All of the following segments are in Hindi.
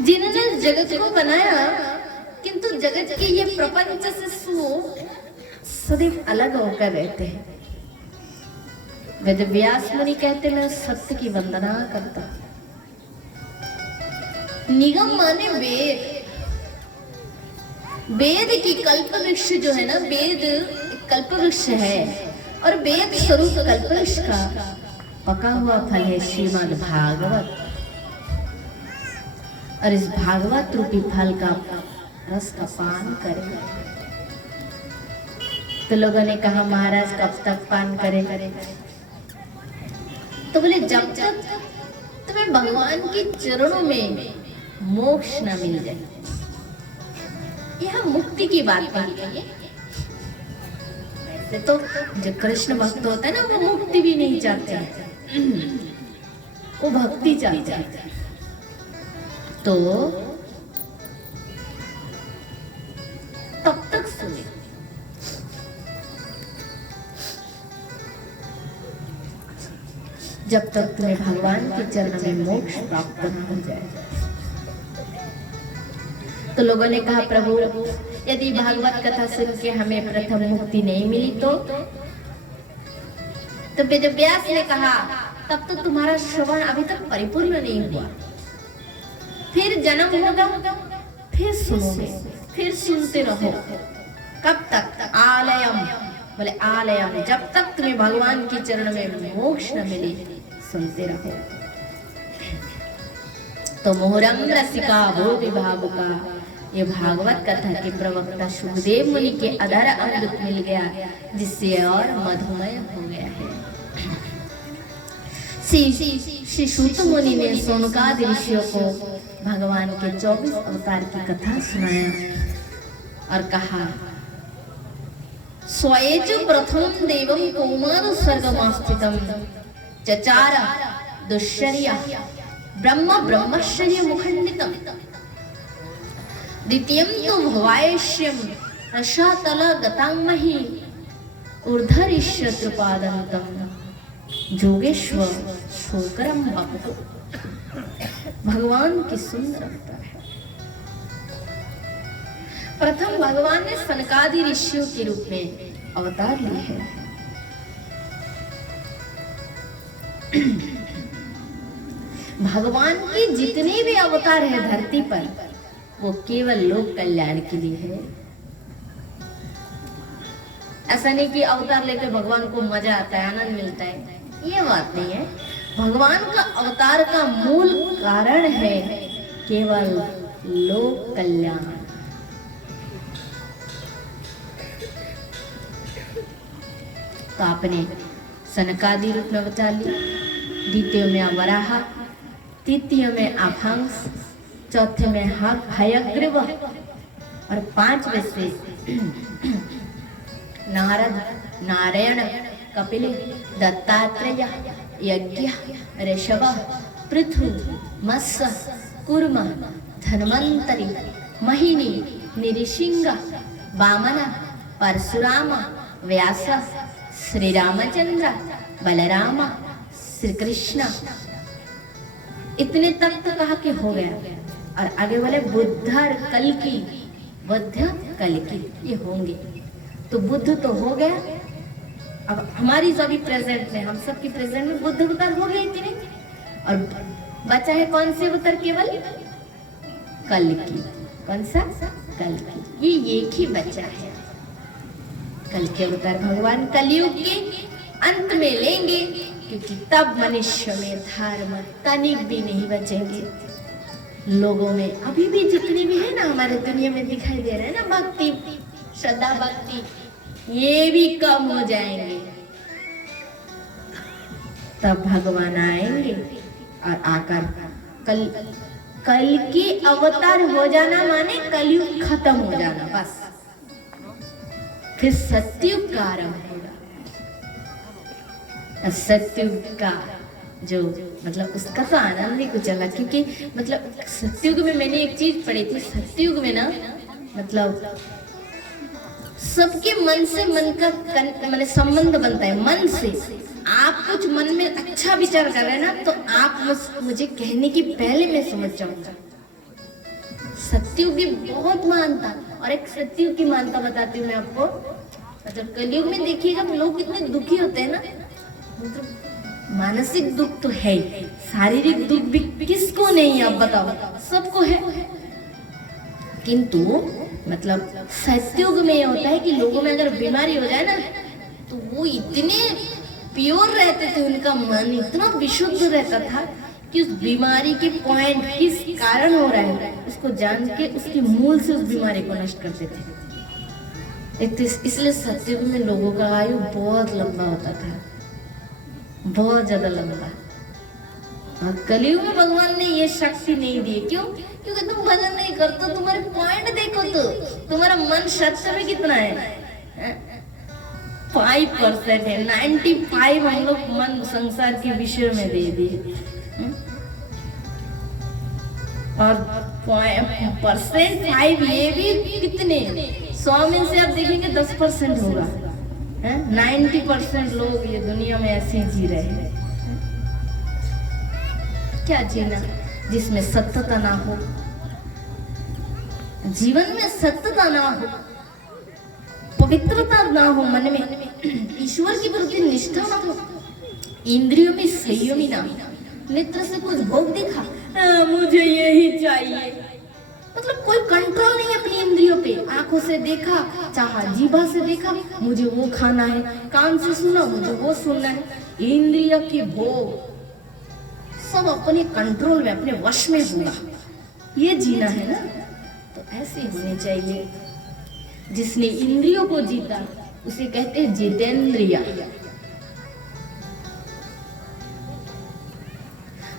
जिन्होंने जगत को बनाया, किंतु जगत के ये प्रपंच से सदैव अलग होकर रहते हैं। वेद व्यास मुनि कहते मैं सत्य की वंदना करता। निगम माने वेद, वेद की कल्प वृक्ष जो है ना, वेद कल्प वृक्ष है और वेद स्वरूप कल्प वृक्ष का पका हुआ फल है श्रीमद् भागवत। और इस भागवत रूपी फल का रस का पान करें। तो लोगों ने कहा महाराज कब तक पान करें? तो बोले जब तक तुम्हें भगवान के चरणों में मोक्ष न मिल जाए। यह मुक्ति की बात है। वैसे तो जो कृष्ण भक्त होता है ना, वो मुक्ति भी नहीं चाहते हैं, वो भक्ति चाहते हैं। तो तब तक सुने जब तक तुम्हें भगवान के चरण में मोक्ष प्राप्त न हो जाए। तो लोगों ने कहा प्रभु यदि भागवत कथा सुन के हमें प्रथम मुक्ति नहीं मिली तो वेद व्यास ने कहा तब तो तुम्हारा श्रवण अभी तक परिपूर्ण नहीं हुआ। फिर जन्म होगा, फिर सुनोगे, फिर सुनते रहो। कब तक? आलयम, बोले आलयम, जब तक तुम्हें भगवान के चरण में मोक्ष न मिले सुनते रहो। तो मोहरम रसिका भो विभावुका, ये भागवत कथा के प्रवक्ता सुखदेव मुनि के अधर अमृत मिल गया, जिससे और मधुमय हो गया है। श्री सूत मुनि ने सोनकादि ऋषियों को भगवान के 24 अवतार की कथा सुनाया और कहा स्वयेच प्रथम देवम कौमार स्वर्गमास्थितम चचार दुश्चर्या ब्रह्म ब्रह्मचर्य मुखंडितम द्वितीयं तु भवायश्यम रसातल गतामहि ऊर्ध्वरीश्य त्रिपादंतम जोगेश्वर शोकरम भक्तो। भगवान की सुंदर अवतार है। प्रथम भगवान ने सनकादि ऋषियों के रूप में अवतार लिए हैं। भगवान के जितने भी अवतार है धरती पर वो केवल लोक कल्याण के लिए है। ऐसा नहीं कि अवतार लेकर भगवान को मजा आता है, आनंद मिलता है, ये बात नहीं है। भगवान का अवतार का मूल कारण है केवल लोक कल्याण। तो आपने सनकादि रूप में अवतार लिया, द्वितीय में वराह, तृतीय में अभंस, चौथे में हयग्रीव और 5वें से नारद, नारायण, कपिल, दत्तात्रेय, यज्ञ, ऋषभ, पृथु, मत्स्य, कूर्म, धन्वंतरि, महिनी, निरिसिंह, वामन, परशुराम, व्यास, श्री रामचंद्र, बलराम, श्री कृष्ण, इतने तक तो कहा कि हो गया। और आगे बोले बुद्ध कल्कि, बुद्ध कल्कि ये होंगे। तो बुद्ध तो हो गया। अब हमारी जो अभी प्रेजेंट में, हम सब की प्रेजेंट में बुद्ध अवतार हो गए इतने, और बचा है कौन से अवतार? केवल कल्कि। कौन सा? कल्कि। ये एक ही बचा है। कल्कि अवतार भगवान कलयुग के अंत में लेंगे, क्योंकि तब मनुष्य में धर्म तनिक भी नहीं बचेंगे। लोगों में अभी भी जितनी भी है ना हमारे दुनिया में दिखाई दे रहे हैं ना, भक्ति, श्रद्धा, भक्ति, ये भी कम हो जाएंगे। तब भगवान आएंगे और आकर कल की अवतार हो जाना माने कलयुग खत्म हो जाना, बस फिर सतयुग का आरंभ होगा। सतयुग का जो मतलब उसका तो आनंद ही कुछ अलग, क्योंकि मतलब सतयुग में मैंने एक चीज पढ़ी थी। सतयुग में ना मतलब सबके मन से मन का मतलब संबंध बनता है। मन से आप कुछ मन में अच्छा विचार कर रहे हैं ना, तो आप मुझे कहने की पहले मैं समझ जाऊंगा। सत्युग की बहुत महानता। और एक सत्युग की महानता बताती हूँ मैं आपको। मतलब कलयुग में देखिएगा लोग कितने दुखी होते हैं ना, मतलब मानसिक दुख तो है ही, शारीरिक दुख भी किसको नहीं, आप बताओ, सबको है। किंतु मतलब सत्युग में ये होता है कि लोगों में अगर बीमारी हो जाए ना तो वो इतने प्योर रहते थे, उनका मन इतना विशुद्ध रहता था कि उस बीमारी के पॉइंट किस कारण हो रहा है उसको जान के उसके मूल से उस बीमारी को नष्ट करते थे। इसलिए सत्युग में लोगों का आयु बहुत लंबा होता था, बहुत ज्यादा लंबा। और कलयुग में भगवान ने ये शक्ति नहीं दी। क्यों? क्योंकि तुम भजन नहीं करते, तुम्हारे पॉइंट देखो तो तुम्हारा मन सत्य में कितना है, 5% है। 95 हम लोग मन संसार के विषय में दे दिए, और परसेंट 5 ये भी कितने, 100 में से आप देखेंगे 10% होगा। 90% लोग ये दुनिया में ऐसे ही जी रहे हैं। क्या जीना जिसमें सत्यता ना हो, जीवन में सत्यता ना हो, पवित्रता ना हो, मन में ईश्वर की प्रति निष्ठा ना हो, इंद्रियों में संयमी ना हो, नेत्र से कुछ भोग दिखा, मुझे यही चाहिए, मतलब कोई कंट्रोल नहीं अपनी इंद्रियों पे। आंखों से देखा, चाहा जीभा से देखा, मुझे वो खाना है, कान से सुना, मुझे वो सुनना है, इंद्रिय के भोग सब अपने कंट्रोल में, अपने वश में होगा, ये जीना है ना। तो ऐसे होने चाहिए। जिसने इंद्रियों को जीता उसे कहते हैं जितेंद्रिय।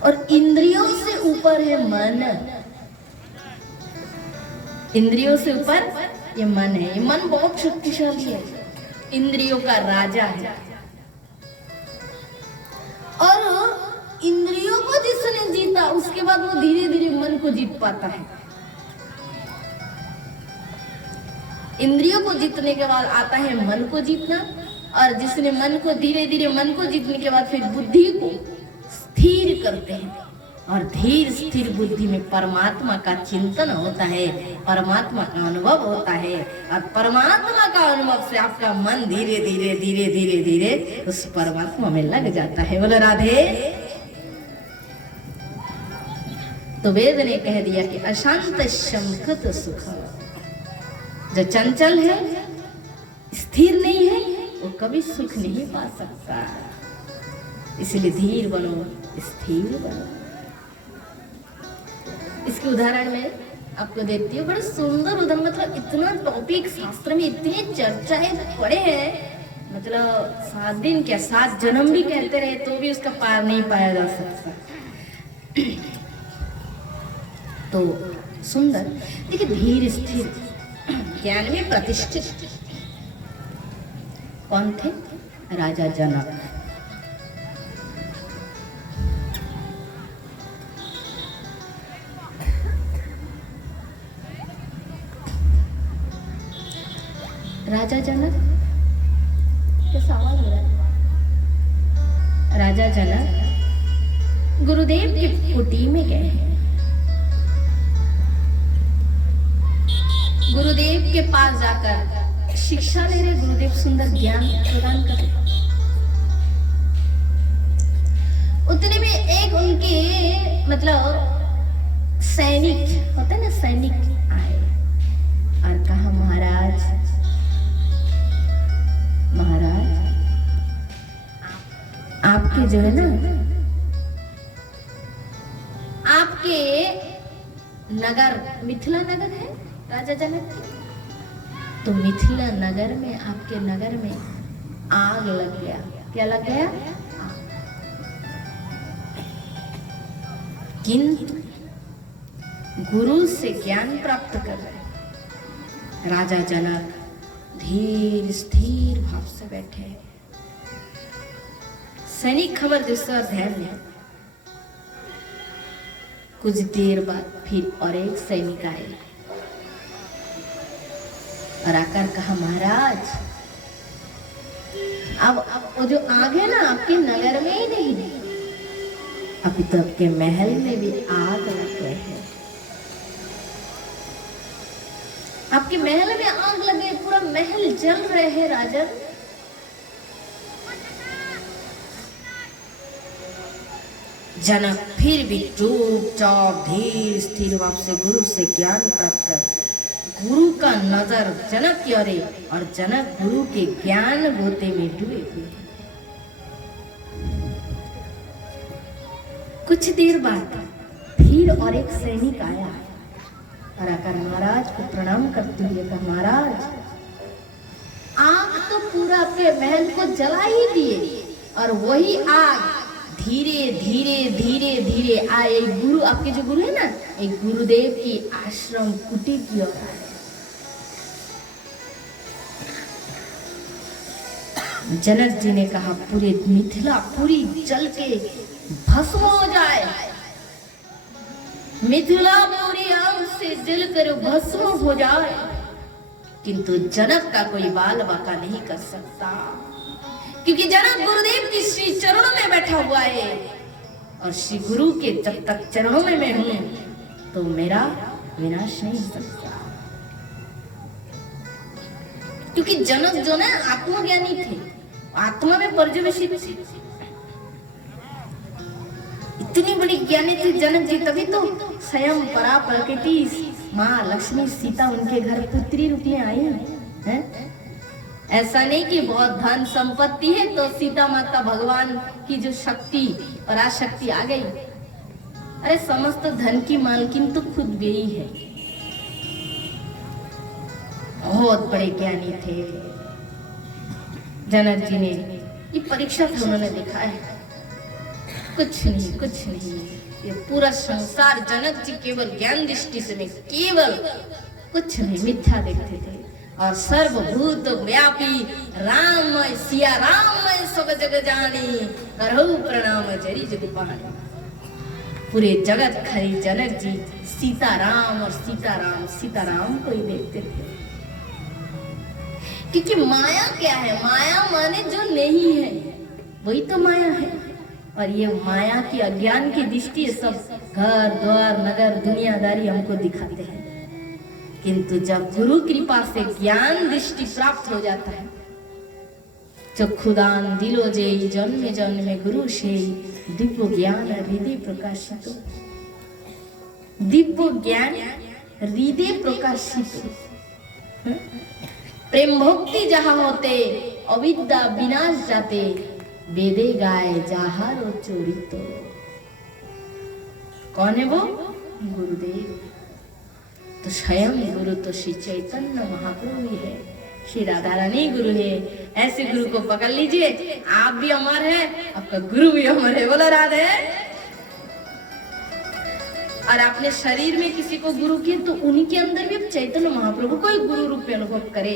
और इंद्रियों से ऊपर है मन, इंद्रियों से ऊपर ये मन है। ये मन बहुत शक्तिशाली है, इंद्रियों का राजा है। और इंद्रियों को जिसने जीता उसके बाद वो धीरे धीरे मन को जीत पाता है। इंद्रियों को जीतने के बाद आता है मन को जीतना, और जिसने मन को धीरे धीरे मन को जीतने के बाद फिर बुद्धि को स्थिर करते हैं। और धीर स्थिर बुद्धि में परमात्मा का चिंतन होता है, परमात्मा का अनुभव होता है, और परमात्मा का अनुभव से आपका मन धीरे धीरे धीरे धीरे धीरे उस परमात्मा में लग जाता है। बोलो राधे। तो वेद ने कह दिया कि अशांत शंखत सुख, जो चंचल है, स्थिर नहीं है, वो कभी सुख नहीं पा सकता। इसलिए धीर बनो, स्थिर बनो। इसके उदाहरण में आपको देती हूँ, बड़े सुंदर उदाहरण। मतलब इतना टॉपिक शास्त्र में, इतनी चर्चाएं पड़े हैं, मतलब 7 दिन क्या 7 जन्म भी कहते रहे तो भी उसका पार नहीं पाया जा सकता। तो सुंदर। देखिए, धीर स्थिर ज्ञान में प्रतिष्ठित कौन थे? राजा जनक। राजा जनक, कैसा आवाज हो रहा है? राजा जनक गुरुदेव की कुटी में गए। गुरुदेव के पास जाकर शिक्षा ले रहे। गुरुदेव सुंदर ज्ञान प्रदान कर रहे। उतने में एक उनके मतलब सैनिक होते ना, सैनिक आए और कहा, महाराज महाराज, आपके जो है ना, आपके नगर, मिथिला नगर है राजा जनक की, तो मिथिला नगर में, आपके नगर में आग लग गया। क्या लग गया? किंतु गुरु से ज्ञान प्राप्त कर रहे राजा जनक धीर स्थिर भाव से बैठे। सैनिक खबर दूसरा ध्यान में। कुछ देर बाद फिर और एक सैनिक आए और आकर कहा, महाराज, अब वो जो आग है ना, आपके नगर में ही नहीं, अभी तो आपके महल में भी आग लग गए हैं। आपके महल में आग लगे, पूरा महल जल रहे हैं राजन। जनक फिर भी चुपचाप धीर स्थिर भाव से गुरु से ज्ञान प्राप्त कर गुरु का नजर जनक की ओर और जनक गुरु के ज्ञान गोते में डूबे हुए। कुछ देर बाद फिर और एक सैनिक आया और आकर महाराज को प्रणाम करते हुए कहा, महाराज आग तो पूरा आपके महल को जला ही दिए और वही आग धीरे धीरे धीरे धीरे आए गुरु, आपके जो गुरु है ना, एक गुरुदेव की आश्रम कुटी की ओर आए। जनक जी ने कहा पूरे मिथिला पूरी जल के भस्म हो जाए, मिथिला पूरी आग से जल कर भस्म हो जाए, किंतु जनक का कोई बाल बाका नहीं कर सकता, क्योंकि जनक गुरुदेव की श्री चरणों में बैठा हुआ है और श्री गुरु के जब तक चरणों में मैं हूं तो मेरा विनाश नहीं हो सकता। क्योंकि जनक जो ना आत्मज्ञानी थे, आत्मा में पर्यवेक्षित थे, इतनी बड़ी ज्ञानी थी जनक जी, तभी तो स्वयं परा प्रकृति माँ लक्ष्मी सीता उनके घर पुत्री रूप में आई है। ऐसा नहीं कि बहुत धन संपत्ति है तो सीता माता भगवान की जो शक्ति पराशक्ति आ गई। अरे समस्त धन की मालकिन तो खुद वे ही है। बहुत बड़े ज्ञानी थे जनक जी ने, ये परीक्षा था, उन्होंने देखा है कुछ नहीं कुछ नहीं, ये पूरा संसार जनक जी केवल ज्ञान दृष्टि से में केवल कुछ नहीं मिथ्या देखते थे और सर्वभूत व्यापी राम सिया राम सब जग जानी करहु प्रणाम जरी जग पानी। पूरे जगत खरी जनक जी सीताराम और सीताराम को ही देखते थे, क्योंकि माया क्या है, माया माने जो नहीं है वही तो माया है। और ये माया की अज्ञान की दृष्टि सब घर द्वार नगर दुनियादारी हमको दिखाते हैं, किंतु जब गुरु कृपा से ज्ञान दृष्टि प्राप्त हो जाता है, चक्षुदान दिलो जे जन्म जन्म गुरु से दिव्य ज्ञान हृदय प्रकाशित, दिव्य ज्ञान हृदय प्रकाशित। प्रेम भक्ति जहाँ होते अविद्या विनाश जाते, वेदे गाय जाहारो चोरितो। कौन है वो? गुरुदेव। तो स्वयं गुरु तो श्री चैतन्य महाप्रभु ही है, श्री राधा रानी गुरु है। ऐसे गुरु को पकड़ लीजिए, आप भी अमर है, आपका गुरु भी अमर है। बोलो राधे। और आपने शरीर में किसी को गुरु किया तो उन्हीं के अंदर भी चैतन्य महाप्रभु को ही गुरु रूप में अनुभव करे,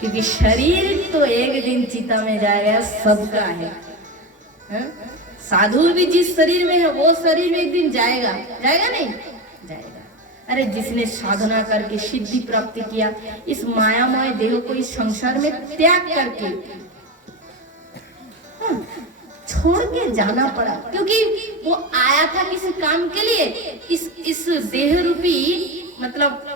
क्योंकि शरीर तो एक दिन चिता में जाएगा, सबका है। साधु भी जिस शरीर में है वो शरीर में एक दिन जाएगा, जाएगा नहीं जाएगा। अरे जिसने साधना करके सिद्धि प्राप्त किया, इस मायामय देह को इस संसार में त्याग करके छोड़ के जाना पड़ा, क्योंकि वो आया था किसी काम के लिए। इस देह रूपी मतलब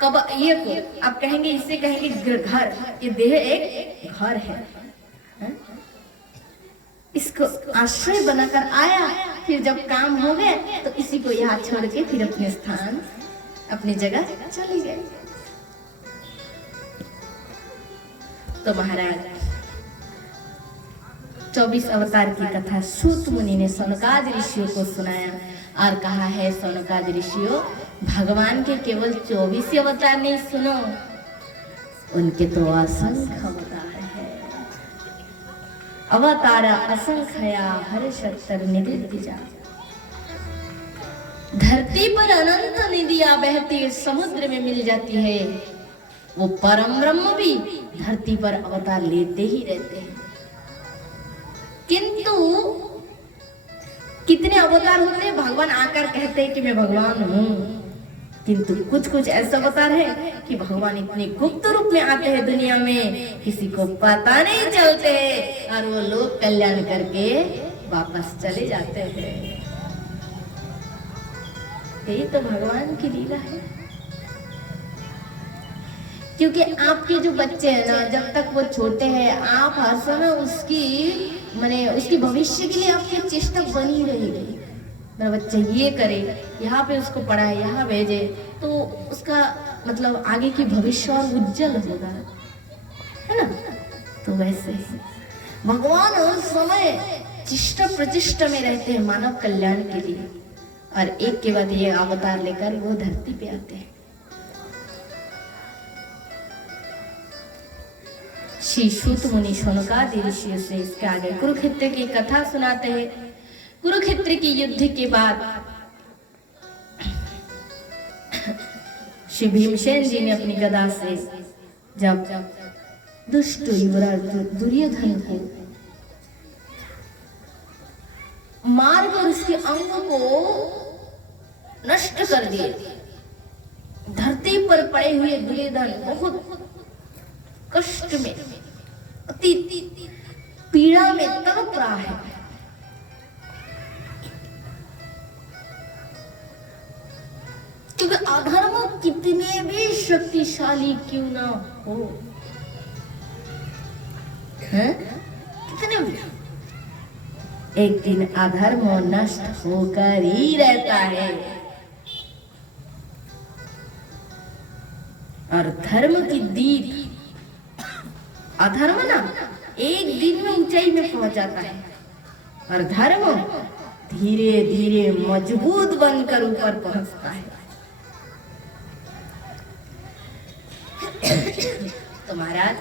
कब ये को आप कहेंगे, इससे कहेंगे घर, ये देह एक घर है। इसको आश्रय बनाकर आया, फिर जब काम हो गए तो इसी को यहाँ छोड़ के फिर अपने स्थान अपनी जगह चले गए। तो महाराज 24 अवतार की कथा सूत मुनि ने सनकादि ऋषियों को सुनाया और कहा है, सनकादि ऋषियों भगवान के केवल 24 अवतार नहीं सुनो, उनके तो असंख्य अवतार है। अवतारा असंख्या हर शतर निधि जा। धरती पर अनंत निधियां बहती समुद्र में मिल जाती है, वो परम ब्रह्म भी धरती पर अवतार लेते ही रहते हैं। किंतु कितने अवतार होते हैं, भगवान आकर कहते हैं कि मैं भगवान हूं, किंतु कुछ कुछ ऐसा अवतार है कि भगवान इतने गुप्त रूप में आते हैं दुनिया में, किसी को पता नहीं चलते और वो लोग कल्याण करके वापस चले जाते हैं। यही तो भगवान की लीला है। क्योंकि आपके जो बच्चे हैं ना, जब तक वो छोटे हैं, आप हर समय उसकी भविष्य के लिए आपकी चेष्टा बनी रहेगी। मेरा बच्चा ये करे, यहाँ पे उसको पढ़ाए, यहाँ भेजे, तो उसका मतलब आगे की भविष्य और उज्जवल होगा, है ना। तो वैसे भगवान हर समय चिष्टा प्रतिष्ठा में रहते हैं मानव कल्याण के लिए, और एक के बाद ये अवतार लेकर वो धरती पे आते हैं। श्री सूत मुनि शौनकादि ऋषियों से इसके आगे कुरुक्षेत्र की कथा सुनाते हैं। कुरुक्षेत्र की युद्ध के बाद श्री भीमसेन जी ने अपनी गदा से जब दुष्ट युवराज दुर्योधन को मारकर उसके अंग को नष्ट कर दिए, धरती पर पड़े हुए दुर्योधन बहुत कष्ट में, अति पीड़ा में तड़प रहा है। क्योंकि अधर्म कितने भी शक्तिशाली क्यों ना हो, हैं? कितने भी, एक दिन अधर्म नष्ट होकर ही रहता है, और धर्म की दीप, अधर्म ना एक दिन में ऊंचाई में पहुंच जाता है, और धर्म धीरे धीरे मजबूत बनकर ऊपर पहुंचता है। तो महाराज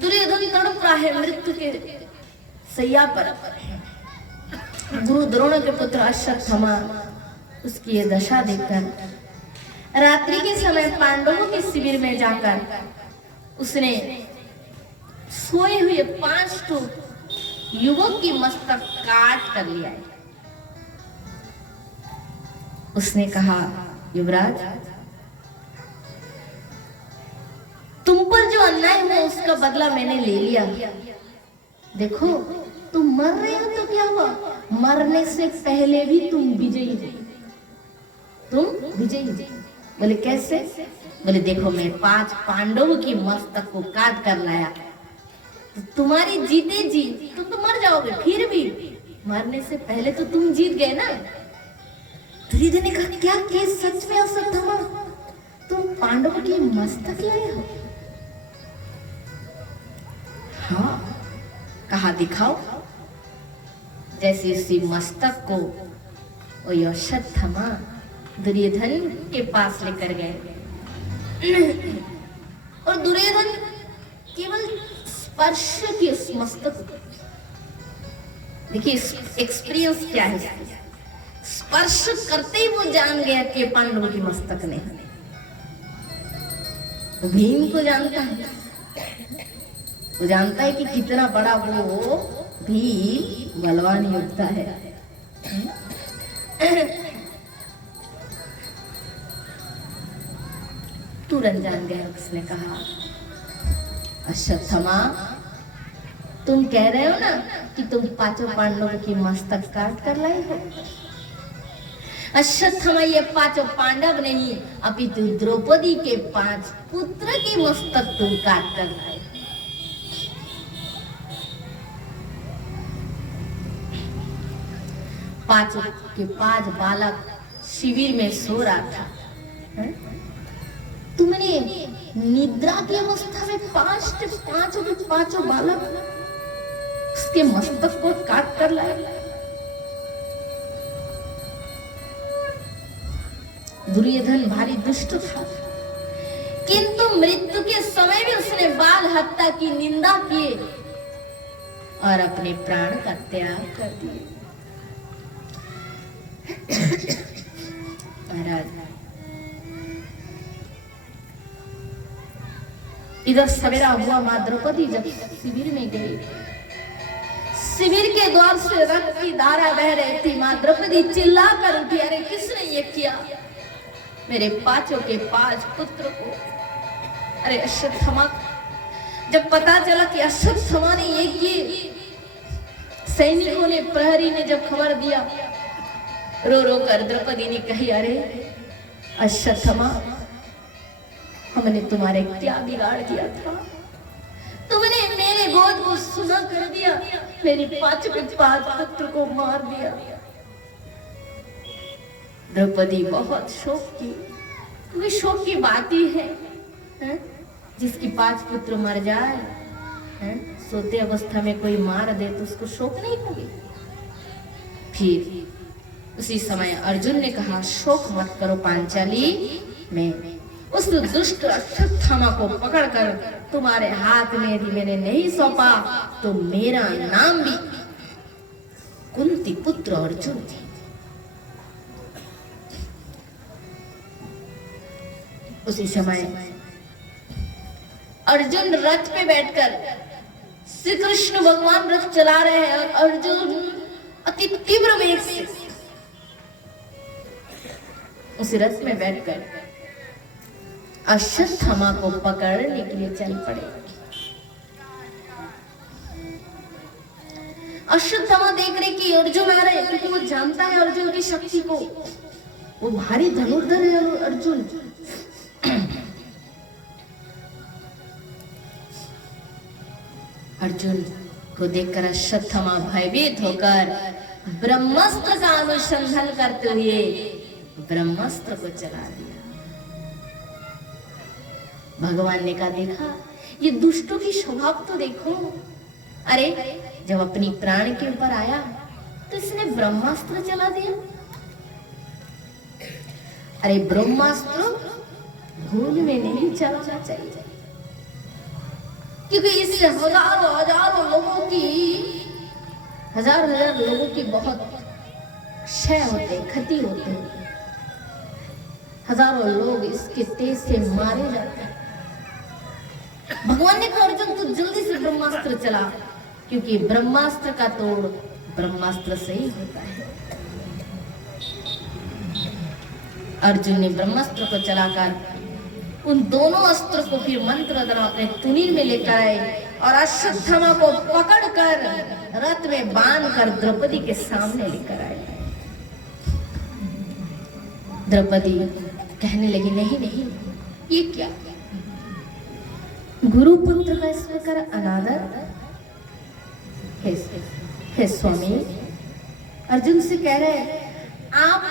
दुर्योधन तड़प रहा है मृत्यु के सैया पर। गुरु द्रोण के पुत्र अश्वत्थामा उसकी ये दशा देखकर रात्रि के समय पांडवों के शिविर में जाकर उसने सोए हुए 5 युवक की मस्तक काट कर लिया है। उसने कहा, युवराज, तुम पर जो अन्याय हुआ उसका बदला मैंने ले लिया। देखो, तुम मर रहे हो तो क्या हुआ, मरने से पहले भी तुम विजयी थे, तुम विजयी थे। बोले कैसे? बोले देखो, मैं 5 पांडवों की मस्तक को काट कर लाया, तो तुम्हारी जीते जी तुम तो मर जाओगे, फिर भी मरने से पहले तो तुम जीत गए ना। दुर्योधन ने कहा, क्या केस सच में अश्वत्थामा तुम पांडवों की मस्तक लाए हो? हाँ। कहा दिखाओ। जैसे उसी मस्तक को वो अश्वत्थामा दुर्योधन के पास लेकर गए, और दुर्योधन केवल स्पर्श की उस मस्तक, देखिए एक्सपीरियंस क्या है, स्पर्श करते ही वो जान गया कि पांडवों की मस्तक नहीं। वो भीम को जानता है, वो जानता है कि कितना बड़ा वो भीम बलवान योद्धा है। तुरंत जान गया। उसने कहा, अश्वत्थामा, तुम कह रहे हो ना कि तुम 5 पांडवों की मस्तक काट कर लाए हो? अश्वत्थामा, ये 5 पांडव नहीं, अपितु द्रौपदी के 5 पुत्र की मस्तक तुम काट कर लाए। 5 के 5 बालक शिविर में सो रहा था, है? तुमने निद्रा की अवस्था में 5 के 5 बालक उसके मस्तक को काट कर लाए। दुर्योधन भारी दुष्ट था, किंतु मृत्यु के समय भी उसने बाल हत्या की निंदा किए और अपने प्राण का त्याग कर दिए। महाराज, इधर सवेरा हुआ, मां द्रौपदी जब शिविर में गई, शिविर के द्वार से रक्त की धारा बह रही थी। मां द्रौपदी चिल्ला कर उठी, अरे किसने ये किया मेरे 5 के 5 पुत्र को? अरे अश्वत्थामा, जब पता चला कि अश्वत्थामा ने ये किए, सैनिकों ने, प्रहरी ने जब खबर दिया, रो रो कर द्रौपदी ने कही, अरे अश्वत्थामा, हमने तुम्हारे क्या बिगाड़ दिया था? तुमने मेरे गोद को सुना कर दिया, मेरी पांच पुत्र को मार दिया। द्रौपदी बहुत शोक की, क्योंकि शोक की बात ही है, जिसकी 5 पुत्र मर जाए, सोते अवस्था में कोई मार दे तो उसको शोक नहीं होगी। फिर उसी समय अर्जुन ने कहा, शोक मत करो पांचाली, मैं उस दुष्ट अश्वत्थामा को पकड़कर तुम्हारे हाथ में यदि मैंने नहीं सौंपा तो मेरा नाम भी कुंती पुत्र अर्जुन थी। उसी समय अर्जुन रथ पे बैठकर, श्री कृष्ण भगवान रथ चला रहे हैं और अर्जुन अति तीव्र वेग से उस रथ में बैठकर अश्वत्थामा को पकड़ने के लिए चल पड़े। अश्वत्थामा देख रहे कि अर्जुन आ रहे, क्योंकि वो जानता है अर्जुन की शक्ति को, वो भारी धनुर्धर है अर्जुन। अर्जुन को देखकर अश्वत्थामा भयभीत होकर ब्रह्मास्त्र का अनुसंधान करते हुए ब्रह्मास्त्र को चला दिया। भगवान ने कहा, देखा ये दुष्टों की स्वभाव तो देखो। अरे जब अपनी प्राण के ऊपर आया तो इसने ब्रह्मास्त्र चला दिया। अरे ब्रह्मास्त्र भूल में नहीं चलाना चाहिए, क्योंकि इससे हजारों लोगों की, हजार लोगों की बहुत क्षय होते, क्षति होते, हजारों लोग इसके तेज से मारे जाते हैं। भगवान ने कहा, अर्जुन तू जल्दी से ब्रह्मास्त्र चला, क्योंकि ब्रह्मास्त्र का तोड़ ब्रह्मास्त्र से ही होता है। अर्जुन ने ब्रह्मास्त्र को चलाकर उन दोनों अस्त्र को फिर मंत्र द्वारा अपने तुनीर में लेकर आए और अश्वत्थामा को पकड़कर रथ में बांधकर द्रौपदी के सामने लेकर आए। द्रौपदी कहने लगी, नहीं नहीं, ये क्या, गुरु पुत्र का इस प्रकार अनादर है स्वामी। अर्जुन से कह रहे, आप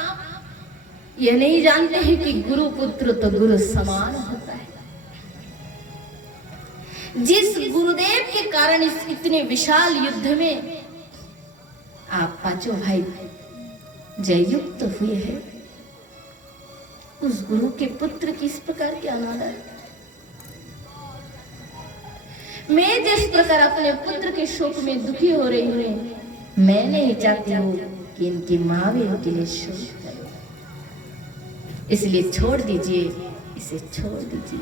ये नहीं जानते हैं कि गुरु पुत्र तो गुरु समान होता है। जिस गुरुदेव के कारण इस इतने विशाल युद्ध में आप पांचों भाई जययुक्त हुए हैं, उस गुरु के पुत्र किस प्रकार के अनादर। मैं जिस प्रकार अपने पुत्र के शोक में दुखी हो रही हूँ, मैं नहीं चाहती हूँ कि इनकी माँ भी इनके लिए शोक करे, इसलिए छोड़ दीजिए, इसे छोड़ दीजिए।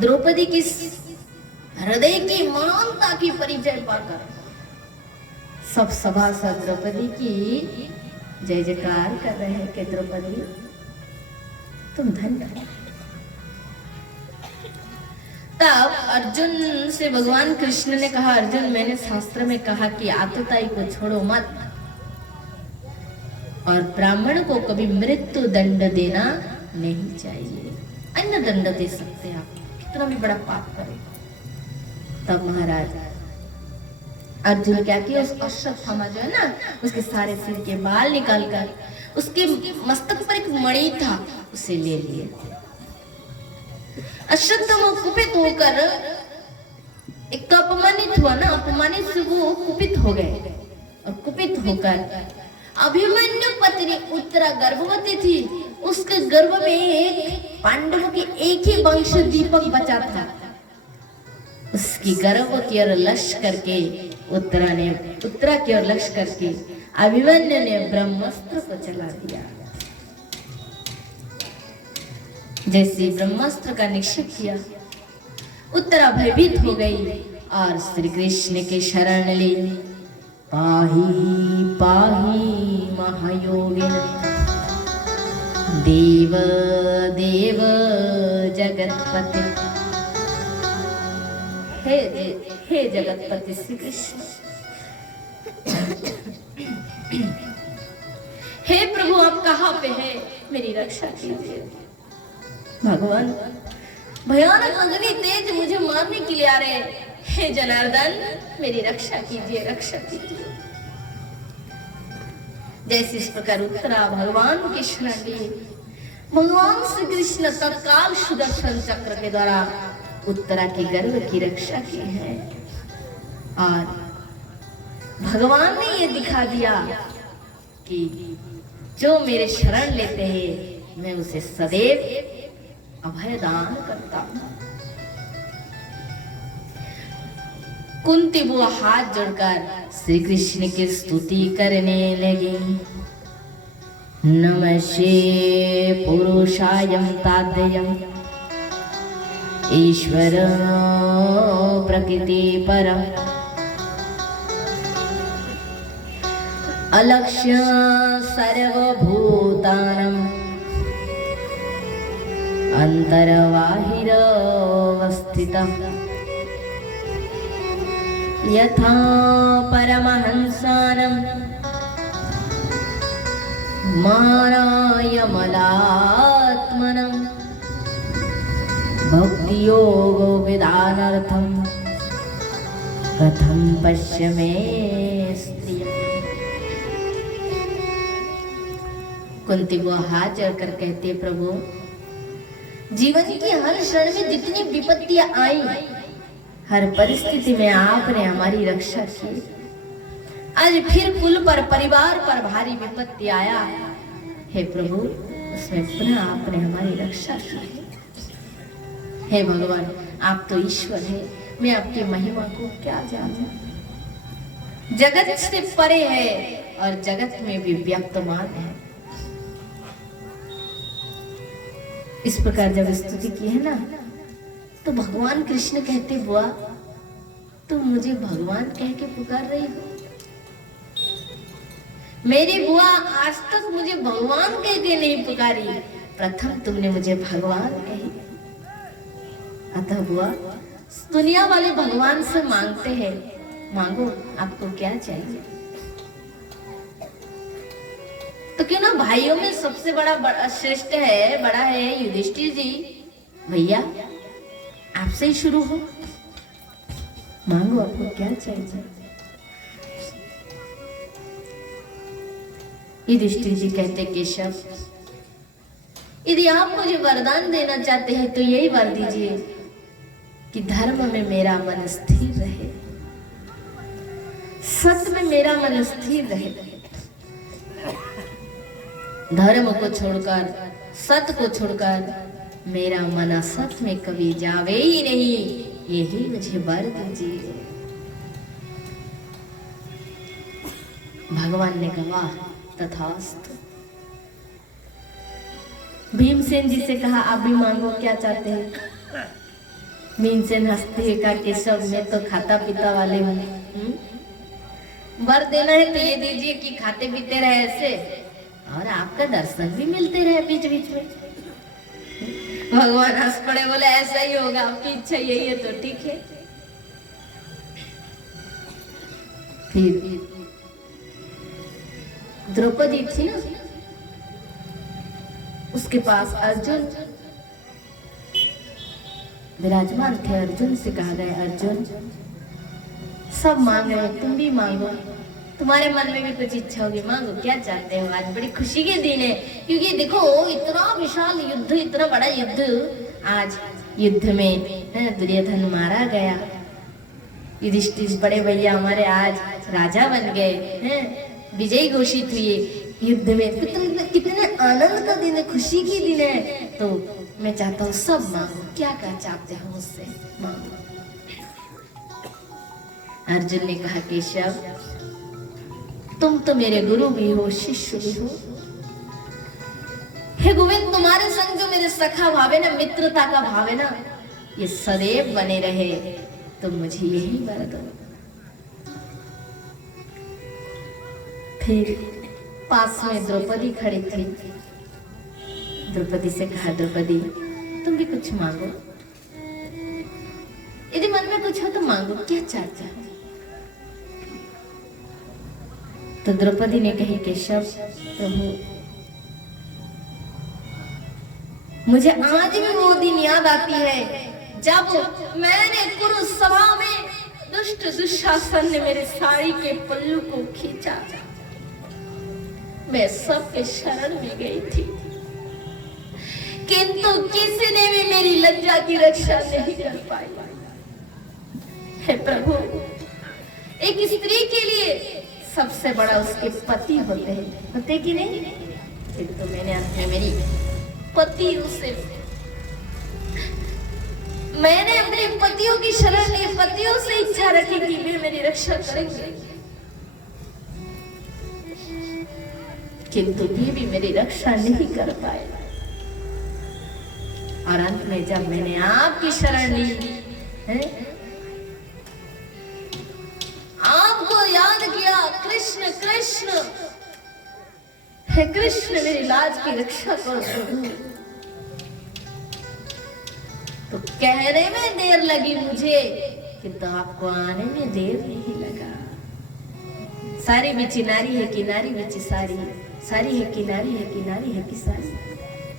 द्रौपदी की हृदय की महानता की परिचय पाकर सब सभासद द्रौपदी की जय जयकार कर रहे हैं कि द्रौपदी तुम धन्य हो। तब अर्जुन से भगवान कृष्ण ने कहा, अर्जुन मैंने शास्त्र में कहा कि आतताई को छोड़ो मत, और ब्राह्मण को कभी मृत्यु दंड देना नहीं चाहिए। अन्य दंड दे सकते हैं आप, कितना भी बड़ा पाप करे। तब महाराज अर्जुन क्या किया, उस अश्वत्थामा जो है ना, उसके सारे सिर के बाल निकालकर उसके मस्तक पर एक मणि था, उसे ले लिया। अश्वत्थामा कुपित होकर, एक तो अपमानित हुआ ना, अपमानित से वो कुपित हो गए, और कुपित होकर अभिमन्यु पत्नी उत्तरा गर्भवती थी, उसके गर्भ में एक पांडवों की एक ही वंश दीपक बचा था। उसकी गर्भ की ओर लक्ष्य करके उत्तरा की ओर लक्ष्य करके अभिमन्यु ने ब्रह्मास्त्र को चला दिया। जैसे ब्रह्मास्त्र का निक्षेप किया, उत्तरा भयभीत हो गई और श्री कृष्ण के शरण ली। पाही पाही महायोगिन देव देव जगतपति। हे जगतपति श्री कृष्ण, हे प्रभु आप कहाँ पे है, मेरी रक्षा कीजिए। भगवान भयानक अग्नि तेज मुझे मारने के लिए आ रहे, हे जनार्दन मेरी रक्षा कीजिए, रक्षा कीजिए। जैसे इस प्रकार उत्तरा भगवान की शरण ली, भगवान श्री कृष्ण तत्काल सुदर्शन चक्र के द्वारा उत्तरा के गर्भ की रक्षा की है। और भगवान ने ये दिखा दिया कि जो मेरे शरण लेते हैं मैं उसे सदैव अभय दान करता हूं। कुंती बुआ हाथ जोड़कर श्री कृष्ण की स्तुति करने लगी। नमस्ते पुरुषायं तादयम् ईश्वर प्रकृति परम अलक्ष्य सर्वभूतानां अंतर्बाहिरवस्थितम् यथा परमहंसानं मानायमलात्मनं भक्तियोगो विधानार्थं कथं पश्यमे स्त्रियः। कुंती वो हाथ जोड़कर कहते प्रभु जीवन की हर क्षण में जितनी विपत्तियां आई, हर परिस्थिति में आपने हमारी रक्षा की। आज फिर कुल पर परिवार पर भारी विपत्ति आया, हे प्रभु उसमें पुनः आपने हमारी रक्षा की। हे भगवान आप तो ईश्वर है, मैं आपकी महिमा को क्या जानूं। जगत से परे है और जगत में भी व्यक्तमान है। इस प्रकार जब स्तुति की है ना, तो भगवान कृष्ण कहते बुआ तुम मुझे भगवान कह के पुकार रही हो। मेरी बुआ आज तक मुझे भगवान कह के नहीं पुकारी, प्रथम तुमने मुझे भगवान कही। अतः बुआ दुनिया वाले भगवान से मांगते हैं, मांगो आपको क्या चाहिए। तो क्यों ना भाइयों में सबसे बड़ा श्रेष्ठ है, बड़ा है युधिष्ठिर जी। भैया आपसे ही शुरू हो, मांगो आपको क्या चाहिए। युधिष्ठिर जी कहते केशव यदि आप मुझे वरदान देना चाहते हैं तो यही वर दीजिए कि धर्म में मेरा मन स्थिर रहे, सत्य में मेरा मन स्थिर रहे। धर्म को छोड़कर सत्य को छोड़कर मेरा मन असत्य में कभी जावे ही नहीं, यही मुझे वर दीजिए। भगवान ने कहा तथास्तु। भीमसेन जी से कहा आप भी मांगो क्या चाहते हैं। भीमसेन हंसते हुए कहा केशव मैं तो खाता पीता वाले हूँ, वर देना है तो ये दीजिए कि खाते पीते रहे ऐसे और आपका दर्शन भी मिलते रहे बीच बीच में। भगवान हंस पड़े, बोले ऐसा ही होगा, आपकी इच्छा यही है तो ठीक है। फिर द्रौपदी थी ना, उसके पास अर्जुन विराजमान थे। अर्जुन से कहा गया अर्जुन सब मांग रहे, तुम भी मांगो, तुम्हारे मन में भी कुछ इच्छा होगी, मांगो क्या चाहते हो। आज बड़ी खुशी के दिन है क्योंकि देखो इतना विशाल युद्ध, इतना बड़ा युद्ध, आज युद्ध में दुर्योधन मारा गया, युधिष्ठिर बड़े भैया हमारे आज राजा बन गए हैं, विजय घोषित हुई युद्ध में। कितने आनंद का दिन है, खुशी की दिन है। तो मैं चाहता हूँ सब मांगो, क्या क्या चाहते हो मुझसे मांगो। अर्जुन ने कहा केशव तुम तो मेरे गुरु भी हो, शिष्य भी हो। हे गोविंद तुम्हारे संग जो मेरे सखा भाव है ना, मित्रता का भाव है ना, ये सदैव बने रहे, तो मुझे यही वर दो। फिर पास में द्रौपदी खड़ी थी। द्रौपदी से कहा द्रौपदी तुम भी कुछ मांगो, यदि मन में कुछ हो तो मांगो, क्या चाहते हो। तो द्रौपदी ने कही केशव प्रभु, मुझे आज भी वो दिन याद आती है जब मैंने कुरुसभा में दुष्ट दुशासन ने मेरे साड़ी के पल्लू को खींचा। मैं सबके शरण में गई थी, किंतु किसी ने भी मेरी लज्जा की रक्षा नहीं कर पाई। हे प्रभु, एक स्त्री के लिए सबसे बड़ा उसके पति होते हैं, होते कि नहीं? किंतु मैंने अंत में मेरी पति उसे, मैंने अपने पतियों की शरण ली, पतियों से इच्छा रखी कि वे मेरी रक्षा करेंगे, किंतु वे भी मेरी रक्षा नहीं कर पाए। और अंत में जब मैंने आपकी शरण ली है, आपको याद किया, कृष्ण कृष्ण, हे कृष्ण मेरी लाज की रक्षा करो प्रभु, तो कहने में देर लगी मुझे, किंतु आपको आने में देर नहीं लगा। सारी बिची नारी है कि नारी बिची सारी, सारी है कि नारी है कि नारी है कि सारी,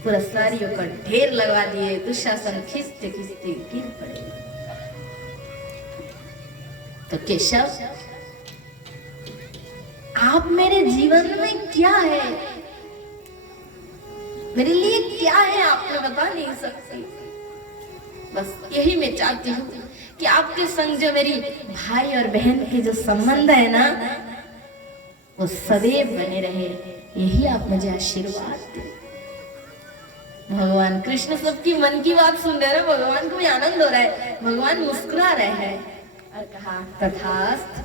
पूरा सारियों का ढेर लगा दिए। दुशासन खींचते खींचते गिर पड़े। तो केशव, आप मेरे जीवन में क्या है, मेरे लिए क्या है, आपने बता नहीं सकती। बस यही मैं चाहती हूँ कि आपके संग जो मेरी भाई और बहन के जो संबंध है ना, वो सदैव बने रहे, यही आप मुझे आशीर्वाद दें। भगवान कृष्ण सबकी मन की बात सुन रहे हैं, भगवान को भी आनंद हो रहा है, भगवान मुस्कुरा रहे हैं और कहा तथास्तु।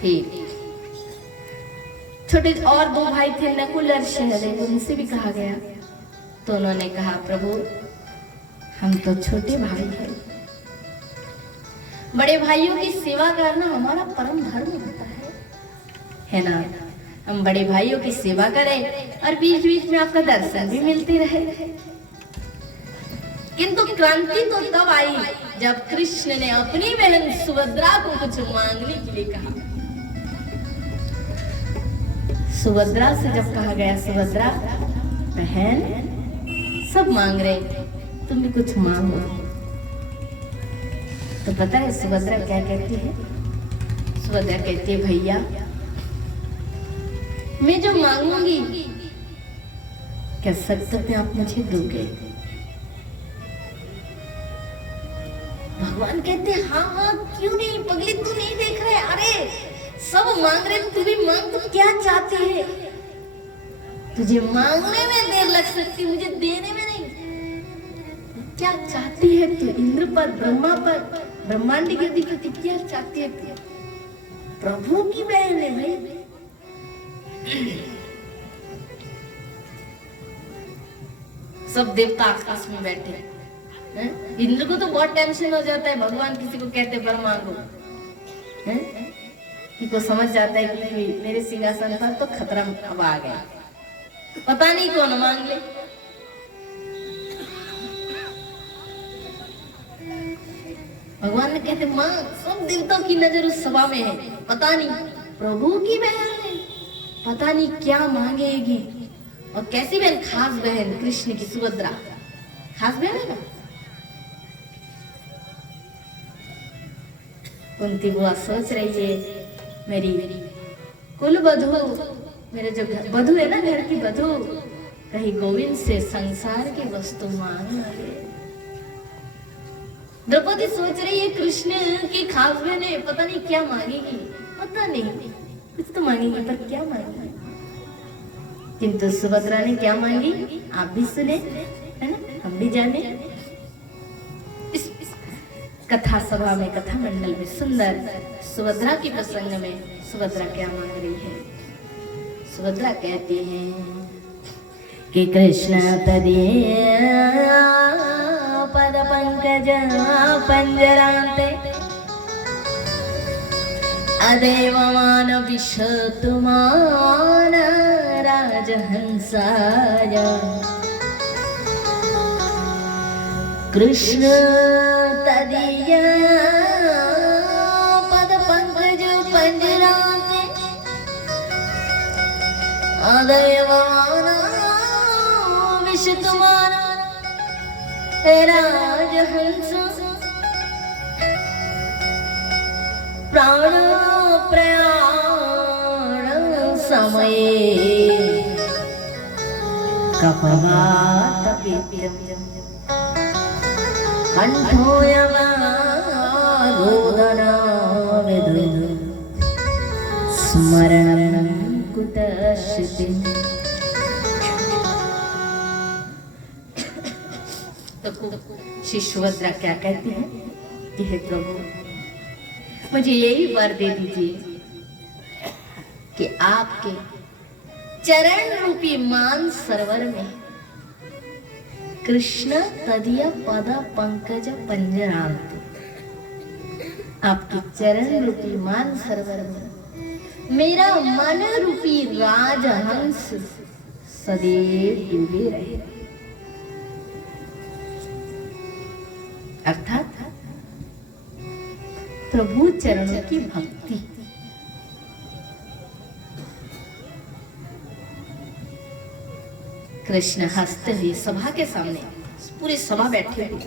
फिर छोटे और दो भाई थे, नकुल और सहदेव, उनसे भी कहा गया, तो उन्होंने कहा प्रभु हम तो छोटे भाई हैं, बड़े भाइयों की सेवा करना हमारा परम धर्म होता है ना, हम बड़े भाइयों की सेवा करें और बीच बीच में आपका दर्शन भी मिलती रहे। किंतु क्रांति तो तब आई जब कृष्ण ने अपनी बहन सुभद्रा को कुछ मांगने के लिए कहा। सुभद्रा से जब कहा गया, सुभद्रा बहन सब मांग रहे, तुम भी कुछ मांगो, तो पता है सुभद्रा क्या कहती है? सुभद्रा कहती है भैया मैं जो मांगूंगी क्या सच में आप मुझे दोगे? भगवान कहते हाँ हाँ क्यों नहीं, पगली तू नहीं देख रहे, अरे सब मांग रहे, तू भी मांग, तू क्या चाहती है? तुझे मांगने में देर लग सकती, मुझे देने में नहीं। क्या चाहती है तू? इंद्र पर, ब्रह्मा पर, ब्रह्मांड की अधिपति, क्या चाहती है तू? प्रभु की बहन है भाई। सब देवता आकाश में बैठे हैं। इंद्र को तो बहुत टेंशन हो जाता है, भगवान किसी को कहते वर मांगो, कि को समझ जाता है कि मेरे सिंहासन पर तो खतरा अब आ गया, पता नहीं कौन मांग ले। भगवान ने कहते मां, सब देवताओं की नजर उस सभा में है, पता नहीं प्रभु की बहन है, पता नहीं क्या मांगेगी। और कैसी बहन? खास बहन कृष्ण की, सुभद्रा खास बहन है ना। कुंती बुआ सोच रही है मेरी कुल बधू, मेरे जो बधू है ना, घर की बधू, कहीं गोविंद से संसार की वस्तु मांग ले। द्रौपदी सोच रही है कृष्ण की खास बहन है, पता नहीं क्या मांगेगी, पता नहीं कुछ तो मांगेगी, पर क्या मांगेगी। किंतु सुभद्रा ने क्या मांगी आप भी सुने, है ना, हम भी जाने। इस कथा सभा में, कथा मंडल में सुंदर सुभद्रा की प्रसंग में सुभद्रा क्या मांग रही है? सुभद्रा कहती है कि कृष्ण तदीय पद पंकज पंजरांते अदेवमान विशतुमान राजहंसाय कृष्ण तदीय पद पंकज पंजरांते सदैव विषतुमाना राजहंस प्राण प्रयाण समये कपवातपित्यं कंठोऽयवारोदना विदुः स्मरणं कुतश्रुतिम्। तो श्री सुभद्रा क्या कहती है कि हे प्रभु मुझे यही वर दे दीजिए कि आपके चरण रूपी मान सरोवर में कृष्ण तदीय पद पंकज पंजरांतु, आपके चरण रूपी मान सरोवर में मेरा मन रूपी राजहंस सदैव डूबे रहे। अर्थात प्रभु चरणों की भक्ति। कृष्ण हंसते हुए सभा के सामने, पूरी सभा बैठी हुई,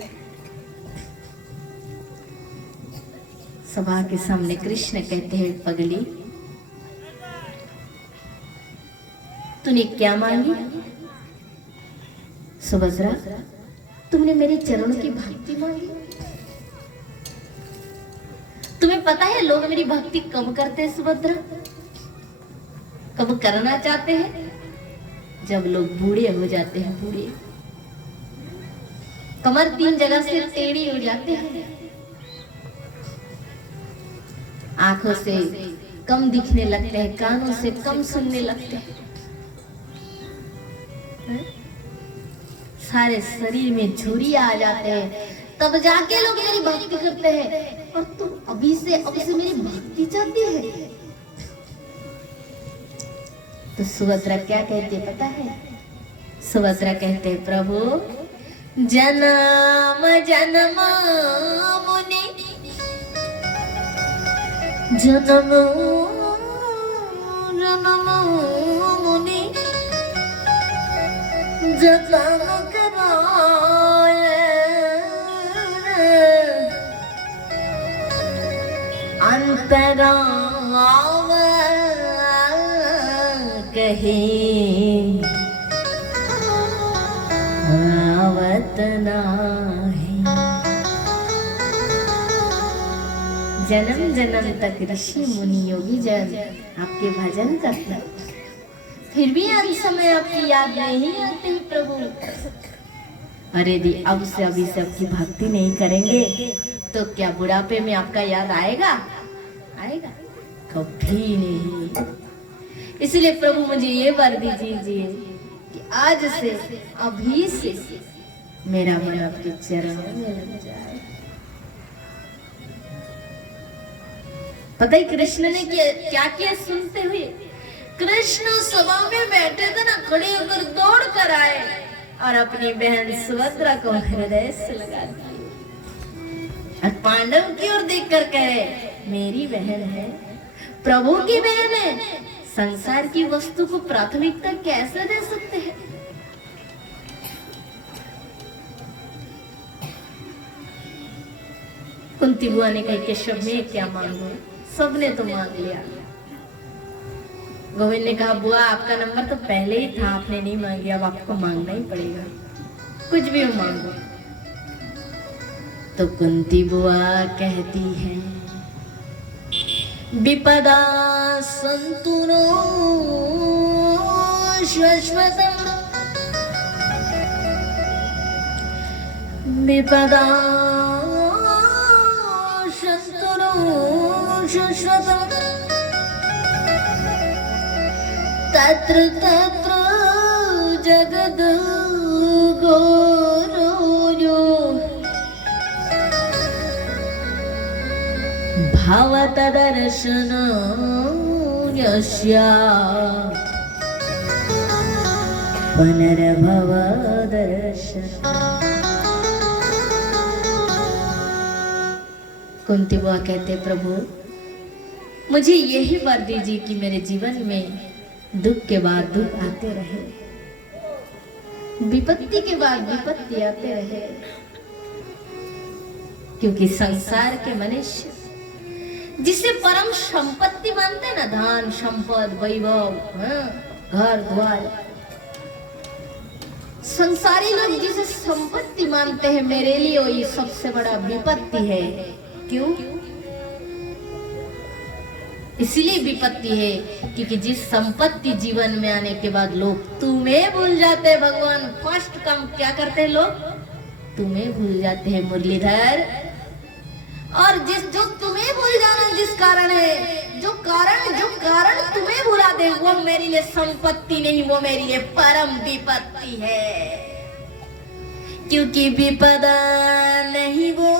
सभा के सामने कृष्ण कहते हैं पगली तूने क्या मांगी? सुभद्रा तुमने मेरे चरणों की भक्ति मांगी। तुम्हें पता है लोग मेरी भक्ति कब करते हैं सुभद्रा? कब करना चाहते हैं? जब लोग बूढ़े हो जाते हैं, बूढ़े कमर 3 जगह से टेढ़ी हो जाते हैं, आंखों से कम दिखने लगते हैं, कानों से कम सुनने लगते हैं, सारे शरीर में झुर्री आ जाते हैं, तब जाके लोग मेरी भक्ति करते हैं। और तुम अब से मेरी भक्ति चाहती है? तो सुभद्रा क्या कहते पता है? सुभद्रा कहते प्रभु जन्म जन्म मुनि जन्म जन्म मुनि जतन कराए अंतराव कहे आवत नाही। जन्म जन्म तक ऋषि मुनि योगी जन आपके भजन करते, फिर भी अंत समय आपकी याद नहीं आती प्रभु। अरे दी अब से अभी से आपकी भक्ति नहीं करेंगे तो क्या बुढ़ापे में आपका याद आएगा? आएगा कभी नहीं। इसलिए प्रभु मुझे ये वर दीजिए कि आज से अभी से मेरा मन आपके चरणों में लग जाए। पता ही कृष्ण ने क्या किया सुनते हुए? कृष्ण सभा में बैठे थे ना, खड़े होकर दौड़ कर आए और अपनी बहन सुभद्रा को हृदय से लगा दिए और पांडव की ओर देखकर कहे मेरी बहन है, प्रभु की बहन है, संसार की वस्तु को प्राथमिकता कैसे दे सकते हैं? कुंती बुआ ने कहा केशव में क्या मांगो? सबने तो मांग लिया। गोविंद ने कहा बुआ आपका नंबर तो पहले ही था, आपने नहीं मांगी, अब आपको मांगना ही पड़ेगा, कुछ भी मांगो। तो कुंती बुआ कहती है विपदा संतुनो शाश्वतम् विपदा संतुनो शाश्वतम् तत्र तत्र जगद घोरो भवतदर्शन यस्या पुनर्भव दर्शन। कुंती बुआ कहते प्रभु मुझे यही वर दीजिए कि मेरे जीवन में दुख के बाद दुख आते रहे, विपत्ति के बाद विपत्ति आते रहे, क्योंकि संसार के मनुष्य जिसे परम संपत्ति मानते हैं ना, धन संपद वैभव, घर द्वार, संसारी लोग जिसे संपत्ति मानते हैं, मेरे लिए वही सबसे बड़ा विपत्ति है। क्यों? इसलिए विपत्ति है क्योंकि जिस संपत्ति जीवन में आने के बाद लोग तुम्हें भूल जाते हैं। भगवान फर्स्ट काम क्या करते हैं लोग? तुम्हें भूल जाते हैं मुरलीधर। और जो तुम्हें भूल जाना जिस कारण है, जो कारण तुम्हें भुला दे, वो मेरे लिए संपत्ति नहीं, वो मेरे लिए परम विपत्ति है। क्योंकि विपदा नहीं वो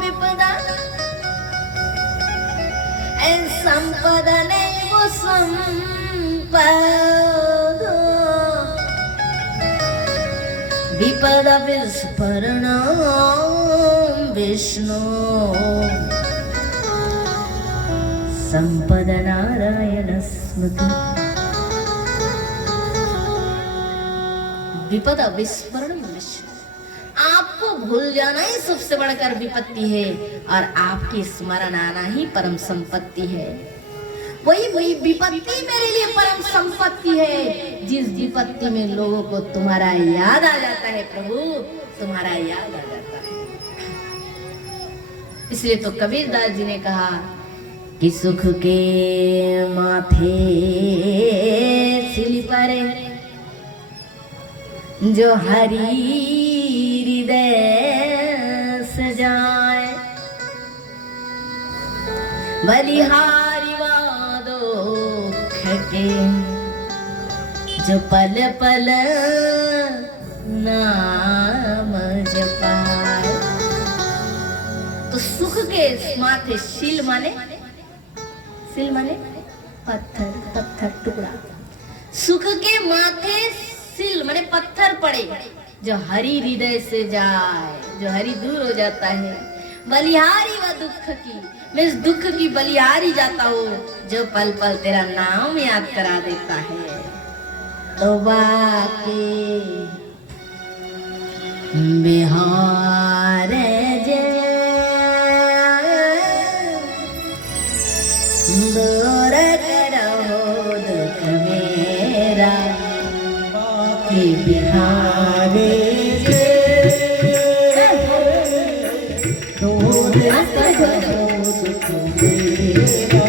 विपदा, संपदा नहीं वो संपदा, विपदा विस्फरणम विष्णु, संपदा नारायण स्मृति। विपदा विस्मरण विष्णु, आपको भूल जाना ही सबसे बढ़कर विपत्ति है, और आपकी स्मरण आना ही परम संपत्ति है। वही विपत्ति मेरे लिए परम संपत्ति है, जिस विपत्ति में लोगों को तुम्हारा याद आ जाता है। प्रभु तुम्हारा याद आ जाता है। इसलिए तो कबीरदास जी ने कहा कि सुख के माथे सिल परे, जो हरि हृदय सजाए, बलिहारी वादों के, जो पल पल नाम जपाए। तो सुख के माथे सिल माने पत्थर टुकड़ा। सुख के माथे सिल माने पत्थर पड़े, जो हरि हृदय से जाए, जो हरि दूर हो जाता है। बलिहारी व दुख की, मैं इस दुख की बलिहारी जाता हूँ, जो पल पल तेरा नाम याद करा देता है। तो बाकी बिहार दूर करो दुख मेरा, बाकी बिहार दूर करो दुख मेरा,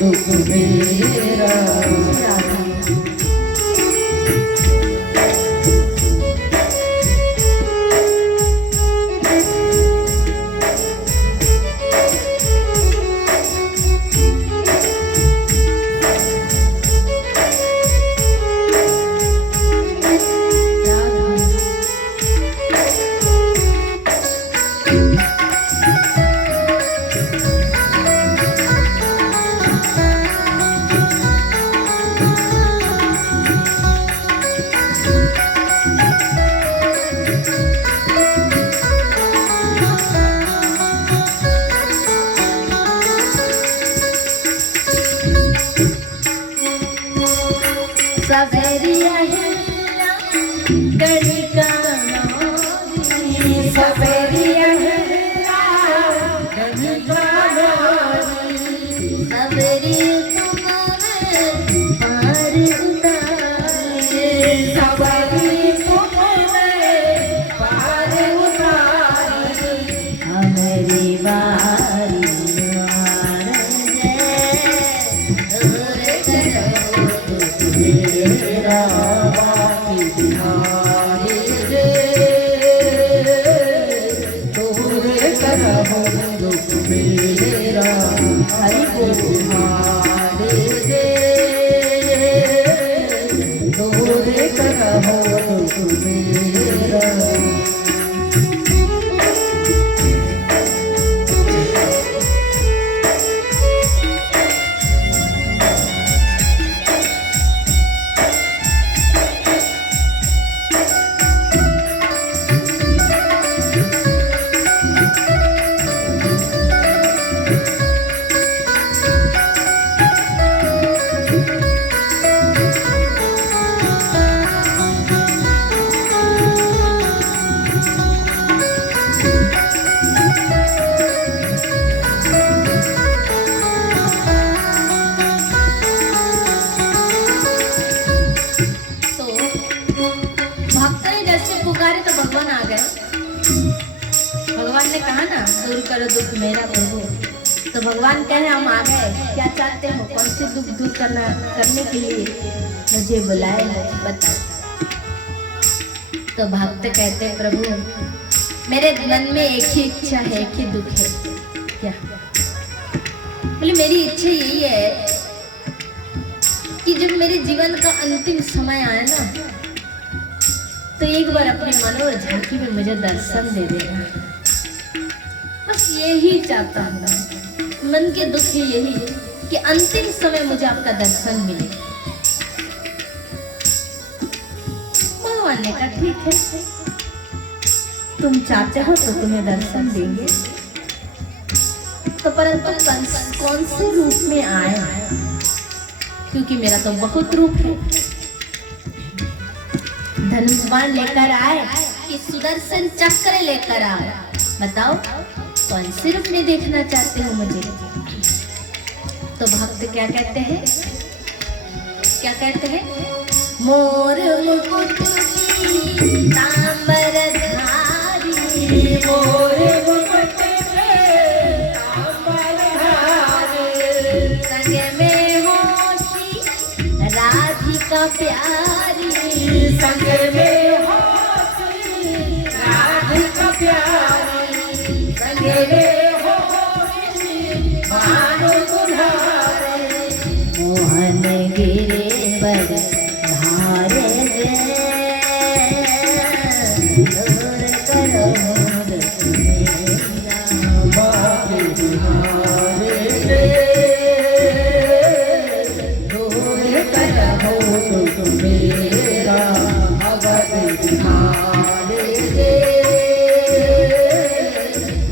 दुख मेरा। सवेरिया हिला गणिका नारी, सवेरिया हिला गणिका नारी, सवेरी तुम्हारे पार उतारे, सवेरी तुम्हारे पार उतारे, हमारी बारी भगवान ने कहा ना दूर करो दुख मेरा प्रभु। तो भगवान कहे हम आ गए, क्या चाहते हो, कौन से दुख दूर करने के लिए मुझे बुलाए हो बता। तो भक्त कहते प्रभु मेरे मन में एक ही इच्छा है, एक ही दुख है। क्या बोले मेरी इच्छा यही है कि जब मेरे जीवन का अंतिम समय आए ना तो एक बार अपने मनोर झांकी में मुझे दर्शन दे देना। बस यही चाहता हूँ, मन के दुख ही यही है कि अंतिम समय मुझे आपका दर्शन मिले। भगवान ने कहा ठीक है, तुम चाहते हो तो तुम्हें दर्शन देंगे। तो परंतु कौन से रूप में आए, क्योंकि मेरा तो बहुत रूप है। धनुष बाण लेकर आए कि सुदर्शन चक्र लेकर आए, बताओ कौन से रूप में देखना चाहते हो मुझे। तो भक्त क्या कहते हैं, क्या कहते हैं, मोर मुकुट तांबर धारी, मोर मुकुट तांबर धारी, संग में होशी राधिका प्यारी, संग में होशी राधिका प्यारी, संग में होशी भानु तुम्हारे, मोहन गिरे बर धारे दे, दूर करो दुख मेरा, बाकी तुम्हारे दे, दूर करो दुख मेरा, भगत तुम्हारे दे,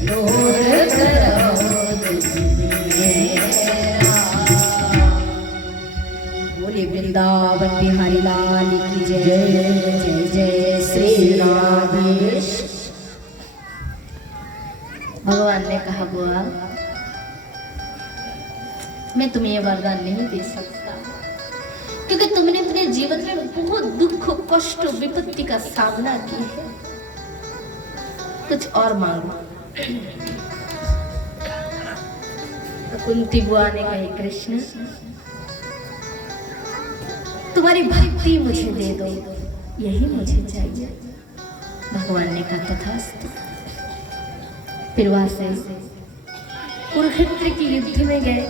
दूर करो दुख मेरा। बोले वृंदावन बिहारी लाल की जय, जय जय श्री राधेश। भगवान ने कहा बुआ मैं तुम्हें यह वरदान नहीं दे सकता, क्योंकि तुमने अपने जीवन में बहुत दुख कष्ट विपत्ति का सामना किया है। कुछ और मांगो। तो कुंती बुआ ने कही, कृष्ण तुम्हारी भक्ति मुझे दे दो, यही मुझे चाहिए। भगवान ने कहा तथास्तु। फिर वहां से कुरुक्षेत्र की युद्ध में गए।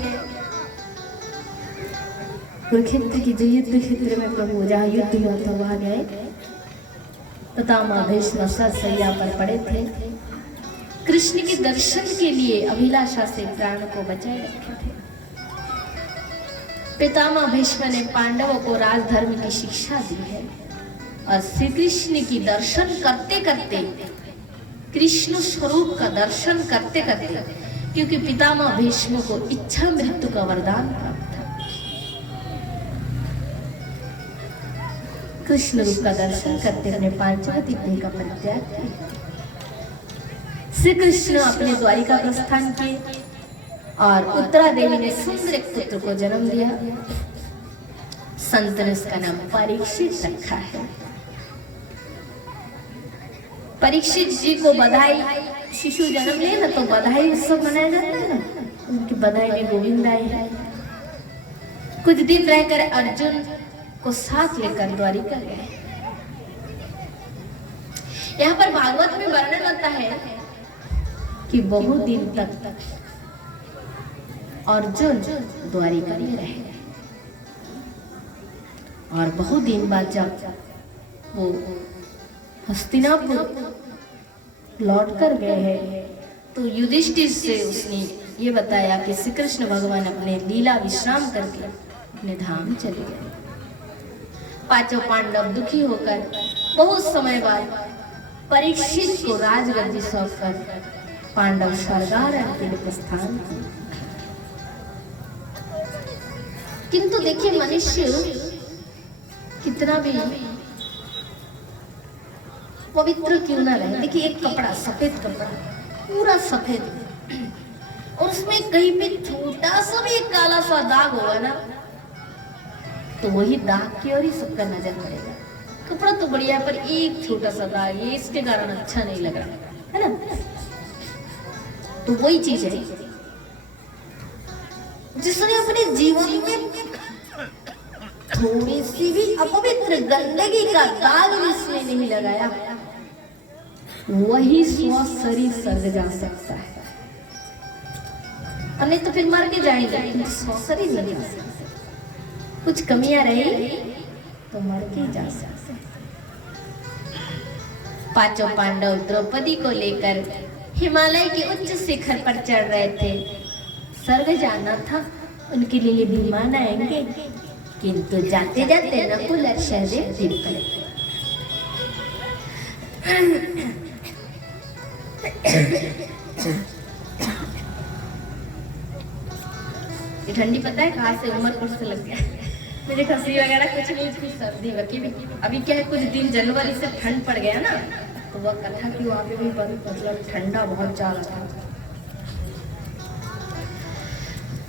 कुरुक्षेत्र की जो युद्ध क्षेत्र में प्रभु जहाँ युद्ध हुआ था वहां गए। पितामह भीष्म सैया पर पड़े थे। कृष्ण के दर्शन के लिए अभिलाषा से प्राण को बचाए रखे थे। पितामह भीष्म ने पांडवों को राजधर्म की शिक्षा दी है और श्री कृष्ण की दर्शन करते करते, कृष्ण स्वरूप का दर्शन करते करते, क्योंकि पितामह भीष्म को इच्छा मृत्यु का वरदान प्राप्त था, कृष्ण रूप का दर्शन करते अपने पांचवा दिव्य का परित्याग किया। श्री कृष्ण अपने द्वारिका प्रस्थान किए और उत्तरा देवी ने सुंदर एक पुत्र को जन्म दिया। संत ने उसका नाम परीक्षित रखा है। परीक्षित जी को बधाई, शिशु जन्म ले ना तो बधाई उत्सव मनाया जाता है ना, उनकी बधाई में गोविंद आए हैं। कुछ दिन रहकर अर्जुन को साथ लेकर द्वारिका गए। यहाँ पर भागवत में वर्णन होता है कि बहुत दिन तक अर्जुन द्वारिका में रहे और बहुत दिन बाद जब वो हस्तिनापुर लौट कर गए हैं तो युधिष्ठिर से उसने ये बताया कि श्री कृष्ण भगवान अपने लीला विश्राम करके अपने धाम चले गए। पांचों पांडव दुखी होकर बहुत समय बाद परीक्षित को राजगद्दी सौंपकर पांडव स्वर्गारोहण के लिए प्रस्थान किए। किंतु देखिए मनुष्य कितना भी पवित्र क्यों ना रहे, देखिए एक कपड़ा, सफेद कपड़ा, पूरा सफेद, और उसमें कहीं पे छोटा सा भी एक काला सा दाग होगा ना तो वही दाग की ओर ही सबका नजर पड़ेगा। कपड़ा तो बढ़िया पर एक छोटा सा दाग, ये इसके कारण अच्छा नहीं लग रहा है ना। तो वही चीज है जिसने अपने जीवन में थोड़ी सी भी अपवित्र गंदगी का दाग भी इसमें नहीं लगाया, वही स्व शरीर स्वर्ग जा सकता है, और नहीं तो फिर मर के जाएंगे। स्व शरीर नहीं जा सकता, कुछ कमियां रही तो मर के जा सकते। पांचों पांडव द्रौपदी को लेकर हिमालय के उच्च शिखर पर चढ़ रहे थे। स्वर्ग जाना था, उनके लिए विमान आएंगे, किंतु जाते जाते नकुल और सहदेव गिर पड़े। ये ठंडी पता है कहाँ से, उमरपुर से लग गया मुझे। खांसी वगैरह कुछ नहीं, कुछ सर्दी बाकी भी। अभी क्या है, कुछ दिन जनवरी से ठंड पड़ गया ना, तो वह कथा की वहाँ पे भी मतलब ठंडा बहुत ज्यादा था।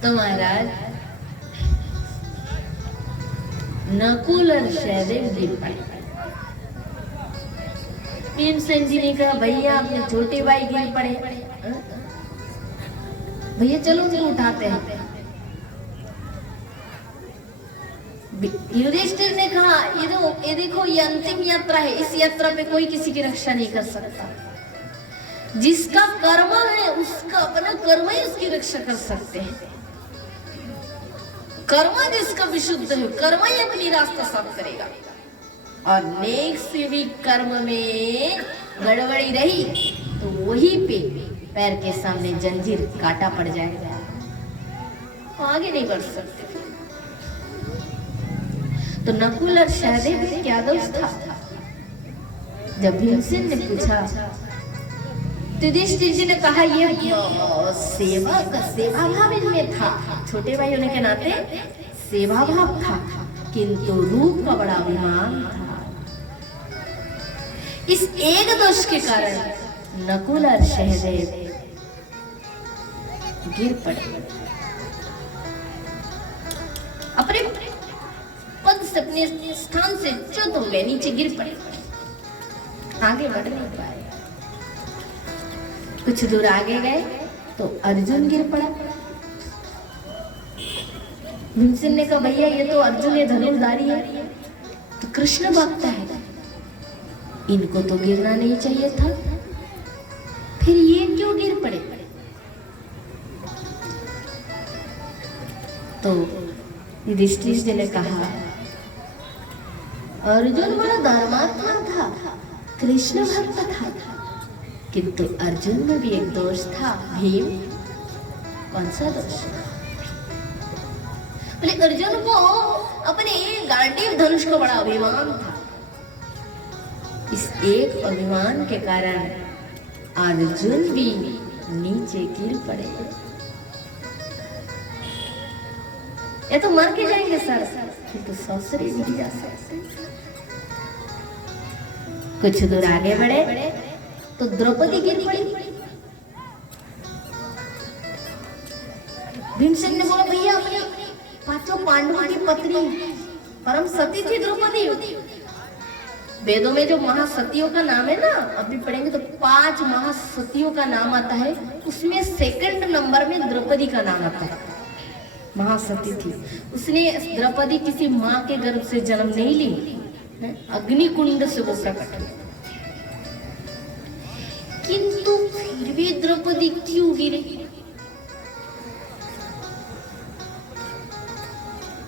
तो महाराज नकुल और सहदेव गिर पड़े। भीमसेन जी ने कहा भैया अपने छोटे भाई गिर पड़े, भैया चलो उनको उठाते हैं। युधिष्ठिर ने कहा ये देखो ये अंतिम यात्रा है, इस यात्रा पे कोई किसी की रक्षा नहीं कर सकता। जिसका कर्म है उसका अपना कर्म ही उसकी रक्षा कर सकते हैं। कर्म जिसका विशुद्ध है कर्म ही अपनी रास्ता साफ करेगा, और नेक से भी कर्म में गड़बड़ी रही तो वही पे पैर के सामने जंजीर काटा पड़ जाएगा, आगे नहीं बढ़ सकते। तो नकुल और सहदेव में क्या दोष था? जब भीमसेन ने पूछा, युधिष्ठिर जी ने कहा ये सेवा का सेवा भाव इनमें था, छोटे भाई होने के नाते सेवा भाव था, किंतु रूप का बड़ा अभिमान था। इस एक दोष के कारण नकुल और सहदेव गिर पड़े, अपने पद से अपने स्थान से च्युत हो गए, नीचे गिर पड़े, आगे बढ़ नहीं पाए। कुछ दूर आगे गए तो अर्जुन गिर पड़ा, भीमसेन ने कहा भैया ये तो अर्जुन ये धनुर्धारी है, तो कृष्ण भक्त है, इनको तो गिरना नहीं चाहिए था, फिर ये क्यों गिर पड़े? तो युधिष्ठिर जी ने कहा अर्जुन बड़ा धर्मात्मा था, कृष्ण भक्त था, किंतु अर्जुन में भी एक दोष था। भीम, कौन सा दोष? बोले अर्जुन को अपने गांडीव धनुष का बड़ा अभिमान था। इस एक अभिमान के कारण अर्जुन भी नीचे गिर पड़े। ये तो मर के जाएंगे सर, किंतु सौसरी नहीं जा सकते। कुछ दूर आगे बढ़े तो द्रौपदी गिर पड़ी। भीमसेन ने बोला भैया अपनी पांचों पांडवों की पत्नी परम सती थी द्रौपदी। वेदों में जो महासतियों का नाम है ना, अभी पढ़ेंगे तो 5 महासतियों का नाम आता है, उसमें सेकंड नंबर में द्रौपदी का नाम आता है। महासती थी, उसने द्रौपदी किसी माँ के गर्भ से जन्म नहीं ली, अग्निकुंड से वो प्रकट हुई। किंतु फिर भी द्रौपदी क्यों गिरी?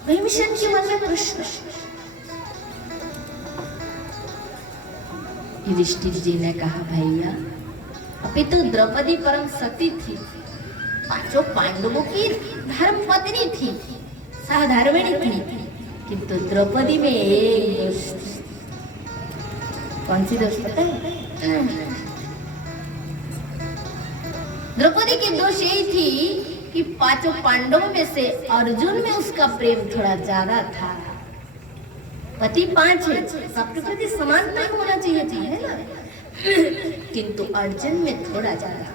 भीमसेन के मन में प्रश्न। युधिष्ठिर जी ने कहा भैया अभी तो द्रौपदी परम सती थी, पांचों पांडवों की धर्म पत्नी थी, साधारणिणी थी, किंतु द्रौपदी में एक दोष थी। कौन सी दोष पता है? द्रौपदी की दोष यही थी कि पांचों पांडवों में से अर्जुन में उसका प्रेम थोड़ा ज्यादा था। पति 5 है, सबके प्रति समान प्रेम होना चाहिए था, है ना? किंतु अर्जुन में थोड़ा ज्यादा।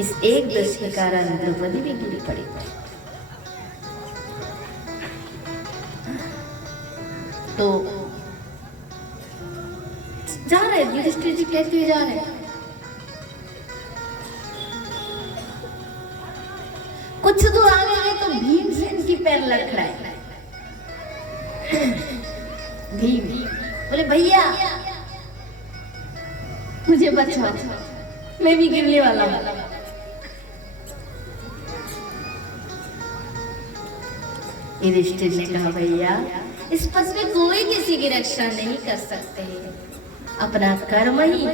इस एक दोष के कारण द्रौपदी भी गिरी पड़ी। तो जा रहे युधिष्ठिर जी कहते हुए जा रहे, कुछ दूर आगे गए तो भीमसेन की पैर लड़खड़ाए। भीम बोले भैया मुझे बचाओ, मैं भी गिरने वाला हूं। युधिष्ठिर ने कहा भैया इस पद में कोई किसी की रक्षा नहीं कर सकते, अपना कर्म ही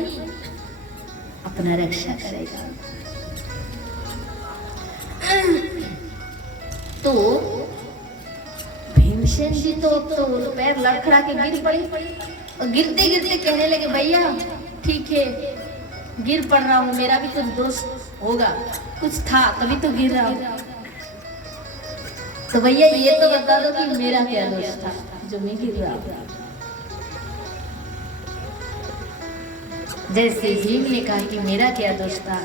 अपना रक्षा करेगा। तो भीमसेन जी तो पैर लड़खड़ा के गिर पड़ी और गिरते गिरते कहने लगे भैया ठीक है गिर पड़ रहा हूं, मेरा भी कुछ दोष होगा, कुछ था तभी तो गिर रहा हूं। तो भैया ये तो बता दो कि मेरा क्या दोष था जो मैं गिर रहा हूं। जैसे भीम ने कहा कि मेरा क्या दोष था,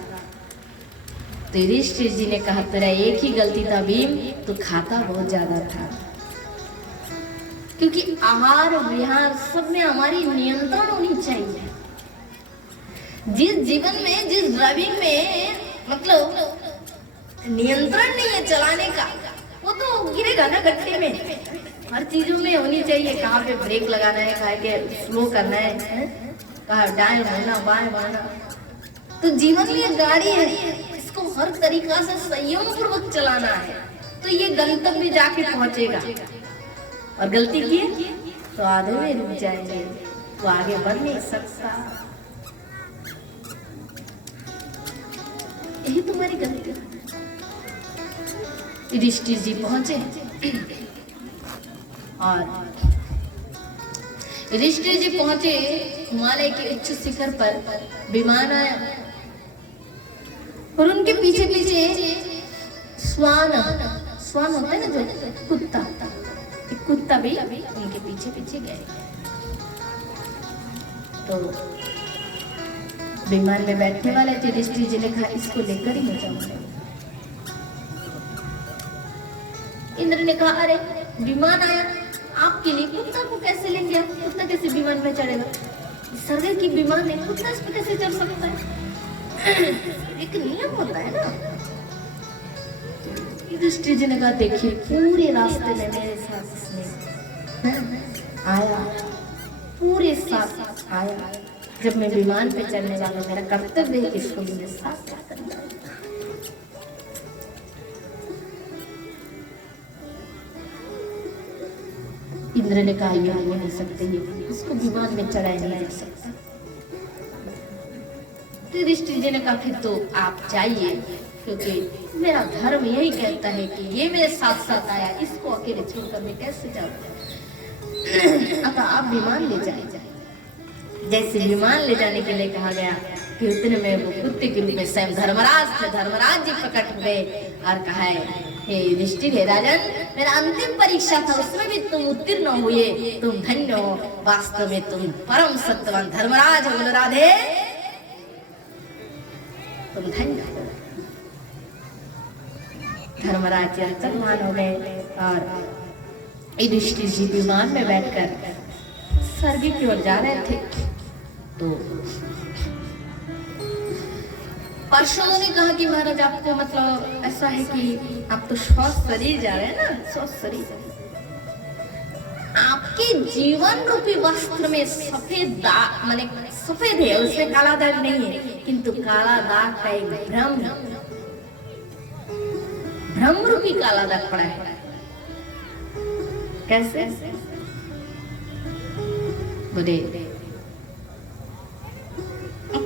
तो युधिष्ठिर जी ने कहा तेरा एक ही गलती था भीम, तू खाता बहुत ज्यादा था। क्योंकि आहार विहार सब में हमारी नियंत्रण होनी चाहिए। जिस जीवन में जिस ड्राइविंग में मतलब नियंत्रण नहीं है चलाने का, वो तो गिरेगा ना गड्ढे में। हर चीजों में होनी चाहिए, कहाँ पे ब्रेक लगाना है, कहाँ के स्लो करना है, कहाँ दाएं बढ़ना बाएं बढ़ना। तो जीवन में ये गाड़ी है, इसको हर तरीका से संयम पूर्वक चलाना है, तो ये गंतव्य जाके पहुंचेगा। और गलती की तो आधे में रुक जाएंगे, तो आगे बढ़ नहीं सकता। यही तुम्हारी गलती है। युधिष्ठिर जी पहुंचे और युधिष्ठिर जी पहुंचे हिमालय के उच्च शिखर पर, विमान आया और उनके पीछे पीछे स्वान होता है ना जो कुत्ता, एक कुत्ता भी उनके पीछे पीछे गए। तो विमान में बैठने वाले थे, युधिष्ठिर जी ने कहा इसको लेकर ही मैं जाऊंगा। इंद्र ने कहा अरे विमान आया आपके लिए, कुत्ता को कैसे लेंगे आप? कुत्ता कैसे विमान में चढ़ेगा? स्वर्ग की विमान है, कुत्ता इस पर कैसे चढ़ सकता है? एक नियम होता है ना। युधिष्ठिर जी ने कहा देखिए पूरे रास्ते में मेरे साथ इसने आया, पूरे साथ आया। जब मैं विमान पे चढ़ने वाला मेरा कर्तव्य है इसको मेरे साथ करना है। इंद्र ने कहा ये हो नहीं सकते, ये इसको विमान में चढ़ाया नहीं जा सकता। युधिष्ठिर जी ने कहा फिर तो आप जाइए, क्योंकि मेरा धर्म यही कहता है कि ये मेरे साथ साथ आया, इसको अकेले छोड़कर मैं कैसे जाऊं। अतः आप विमान ले जाइए। जैसे विमान ले जाने के लिए कहा गया कि उतने में वो कुत्ते के रूप में स्वयं धर्मराज थे। धर्मराज जी प्रकट हुए और कहा हे युधिष्ठिर, हे राजन, मेरा अंतिम परीक्षा था, उसमें भी तुम उत्तीर्ण हुए, तुम धन्य हो, वास्तव में तुम परम सत्यवान धर्मराज हो। बोलो राधे, तुम धन्य हो। धर्मराज जी अंतर्मान हो गए और युधिष्ठिर जी विमान में बैठकर स्वर्ग की ओर जा रहे थे। तो पार्षदों ने कहा कि महाराज आपको मतलब ऐसा है कि आप तो स्वस्थ शरीर जा रहे हैं ना, स्वस्थ शरीर, आपके जीवन रूपी वस्त्र में सफेद दाग, माने सफेद है, उसमें काला दाग नहीं है, किंतु काला दाग का एक भ्रम रूपी काला दाग पड़ा है। कैसे? बोले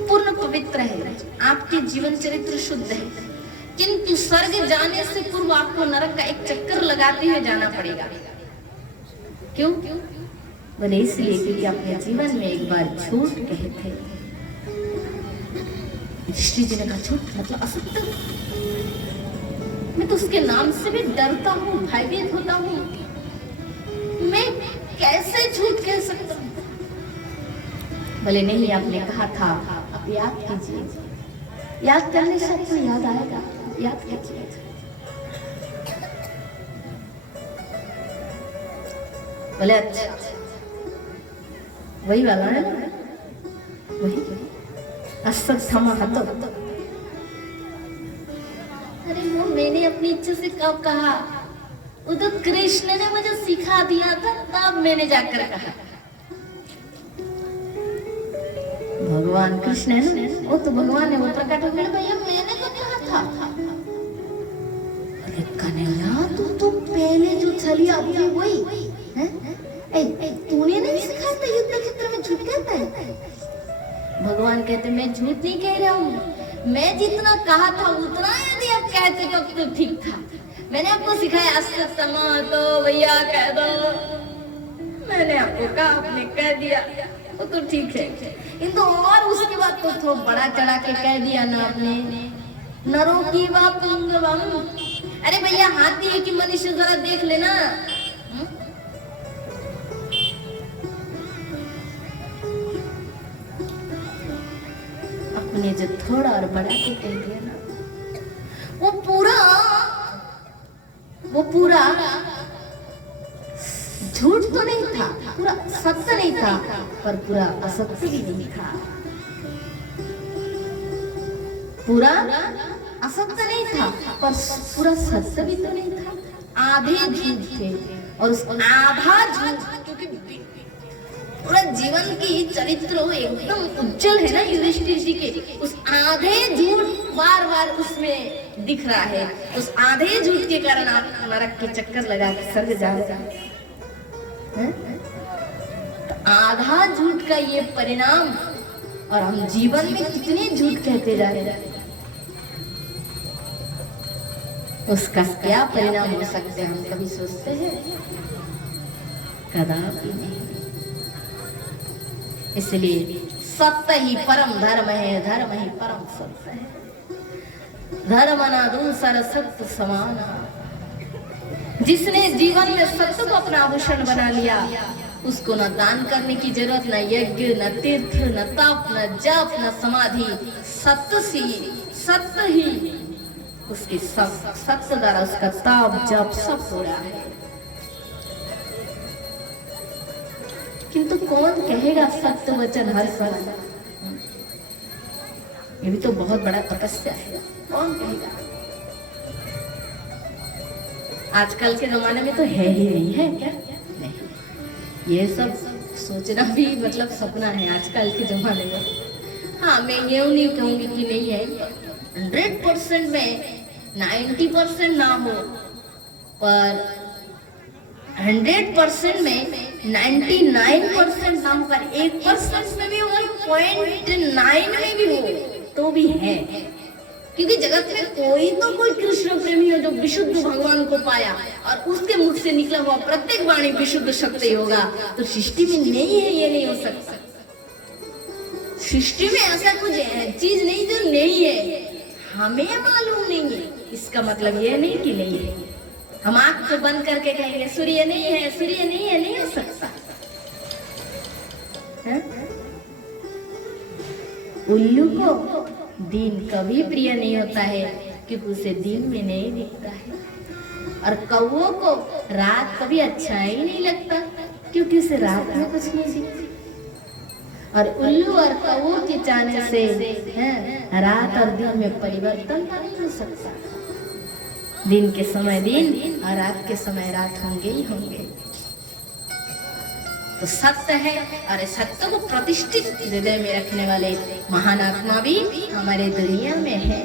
पूर्ण पवित्र है, आपके जीवन चरित्र शुद्ध है, किंतु स्वर्ग जाने से पूर्व आपको नरक का एक चक्कर लगाते हुए जाना पड़ेगा। क्यों? बोले इसलिए क्योंकि अपने जीवन में एक बार झूठ कहे थे। युधिष्ठिर जी ने कहा झूठ मतलब असत्य? मैं तो उसके नाम से भी डरता हूँ, भयभीत होता हूँ, मैं कैसे झूठ कह सकता हूँ? बोले नहीं, आपने कहा था, आप याद कीजिए, याद करने से आपको याद आएगा, याद कीजिए। बोले अच्छा, वही वाला है ना, वही असत्थमा हतो। अरे वो मैंने अपनी इच्छा से कब कहा? वो तो कृष्ण ने मुझे सिखा दिया था, तब मैंने जाकर कहा। भगवान कृष्ण है ना, वो तो भगवान है, वो प्रकट हो गया, भैया मैंने तो कहा था। अरे कन्हैया तू पहले जो छलिया थी वही है, तूने नहीं सिखाया था युद्ध क्षेत्र में झूठ कहता है? भगवान कहते मैं झूठ नहीं कह रहा हूँ, मैं जितना कहा था उतना यदि आप कहते तब तो ठीक था। मैंने आपको सिखाया असत्तमा तो भैया कह दो, मैंने आपको कहा, आपने कह दिया, वो तो ठीक है, किंतु और उसके बाद तो थोड़ा बड़ा चढ़ा के कह दिया ना आपने, नरों की बात। अरे भैया हाथी है कि मनुष्य, जरा देख लेना। अपने जो थोड़ा और बड़ा के कह दिया ना, वो पूरा झूठ तो नहीं था, पूरा सत्य नहीं था, पर पूरा असत्य भी नहीं था। पूरा असत्य नहीं था, पर पूरा सत्य भी तो नहीं था। आधे झूठ थे, और उस आधा झूठ, क्योंकि पूरा जीवन की चरित्र एकदम उज्जवल है ना युधिष्ठिर जी के, उस आधे झूठ बार बार उसमें दिख रहा है। उस आधे झूठ के कारण आप नरक के चक्कर लगा के स्वर्ग जा रहे हैं। आधा झूठ का ये परिणाम, और हम जीवन में कितने झूठ कहते जा रहे हैं, उसका क्या परिणाम हो सकते हैं हम कभी सोचते हैं? कदापि नहीं। इसलिए सत्य ही परम धर्म है, धर्म ही परम सत्य है। धर्म ना दूसरा सत्य समान। जिसने जीवन में सत्य को अपना आभूषण बना लिया, उसको न दान करने की जरूरत, न यज्ञ, न तीर्थ, न तप, न जप, न समाधि, सत्य ही उसके सत्य द्वारा उसका तप जप सब हो रहा है। किंतु कौन कहेगा सत्य वचन हर समय? ये भी तो बहुत बड़ा तपस्या है। कौन कहेगा? आजकल के जमाने में तो है ही नहीं है क्या? नहीं, ये सब सोचना भी मतलब सपना है आजकल के जमाने में। हाँ, मैं ये नहीं कहूँगी कि नहीं है, 100% में 90% ना हो, पर 100% में 99% ना हो, पर 1% में भी हो, 0.9 में भी हो तो भी है। क्योंकि जगत में कोई तो कोई कृष्ण प्रेमी हो जो विशुद्ध भगवान को पाया और उसके मुख से निकला हुआ प्रत्येक वाणी विशुद्ध शक्ति होगा। तो सृष्टि में नहीं है ये नहीं हो सकता। सृष्टि में ऐसा कुछ है चीज नहीं जो नहीं है, हमें मालूम नहीं है, इसका मतलब ये नहीं कि नहीं है। हम आंख को बंद करके कहेंगे सूर्य नहीं है, सूर्य नहीं है, नहीं हो सकता है? उल्लू को दिन कभी प्रिय नहीं होता है क्योंकि उसे दिन में नहीं दिखता है, और कौओं को रात कभी अच्छा ही नहीं लगता क्योंकि उसे रात में कुछ नहीं दिखता। और उल्लू और कौओं के जाने से रात और दिन में परिवर्तन नहीं हो सकता। दिन के समय दिन और रात के समय रात होंगे ही होंगे। तो सत्य है, और सत्य को प्रतिष्ठित हृदय में रखने वाले महान आत्मा भी हमारे दुनिया में है।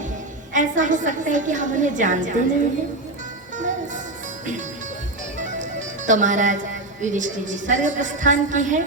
ऐसा हो सकता है कि हम उन्हें जानते नहीं हैं। तो महाराज युधिष्ठिर जी स्वर्ग प्रस्थान की है।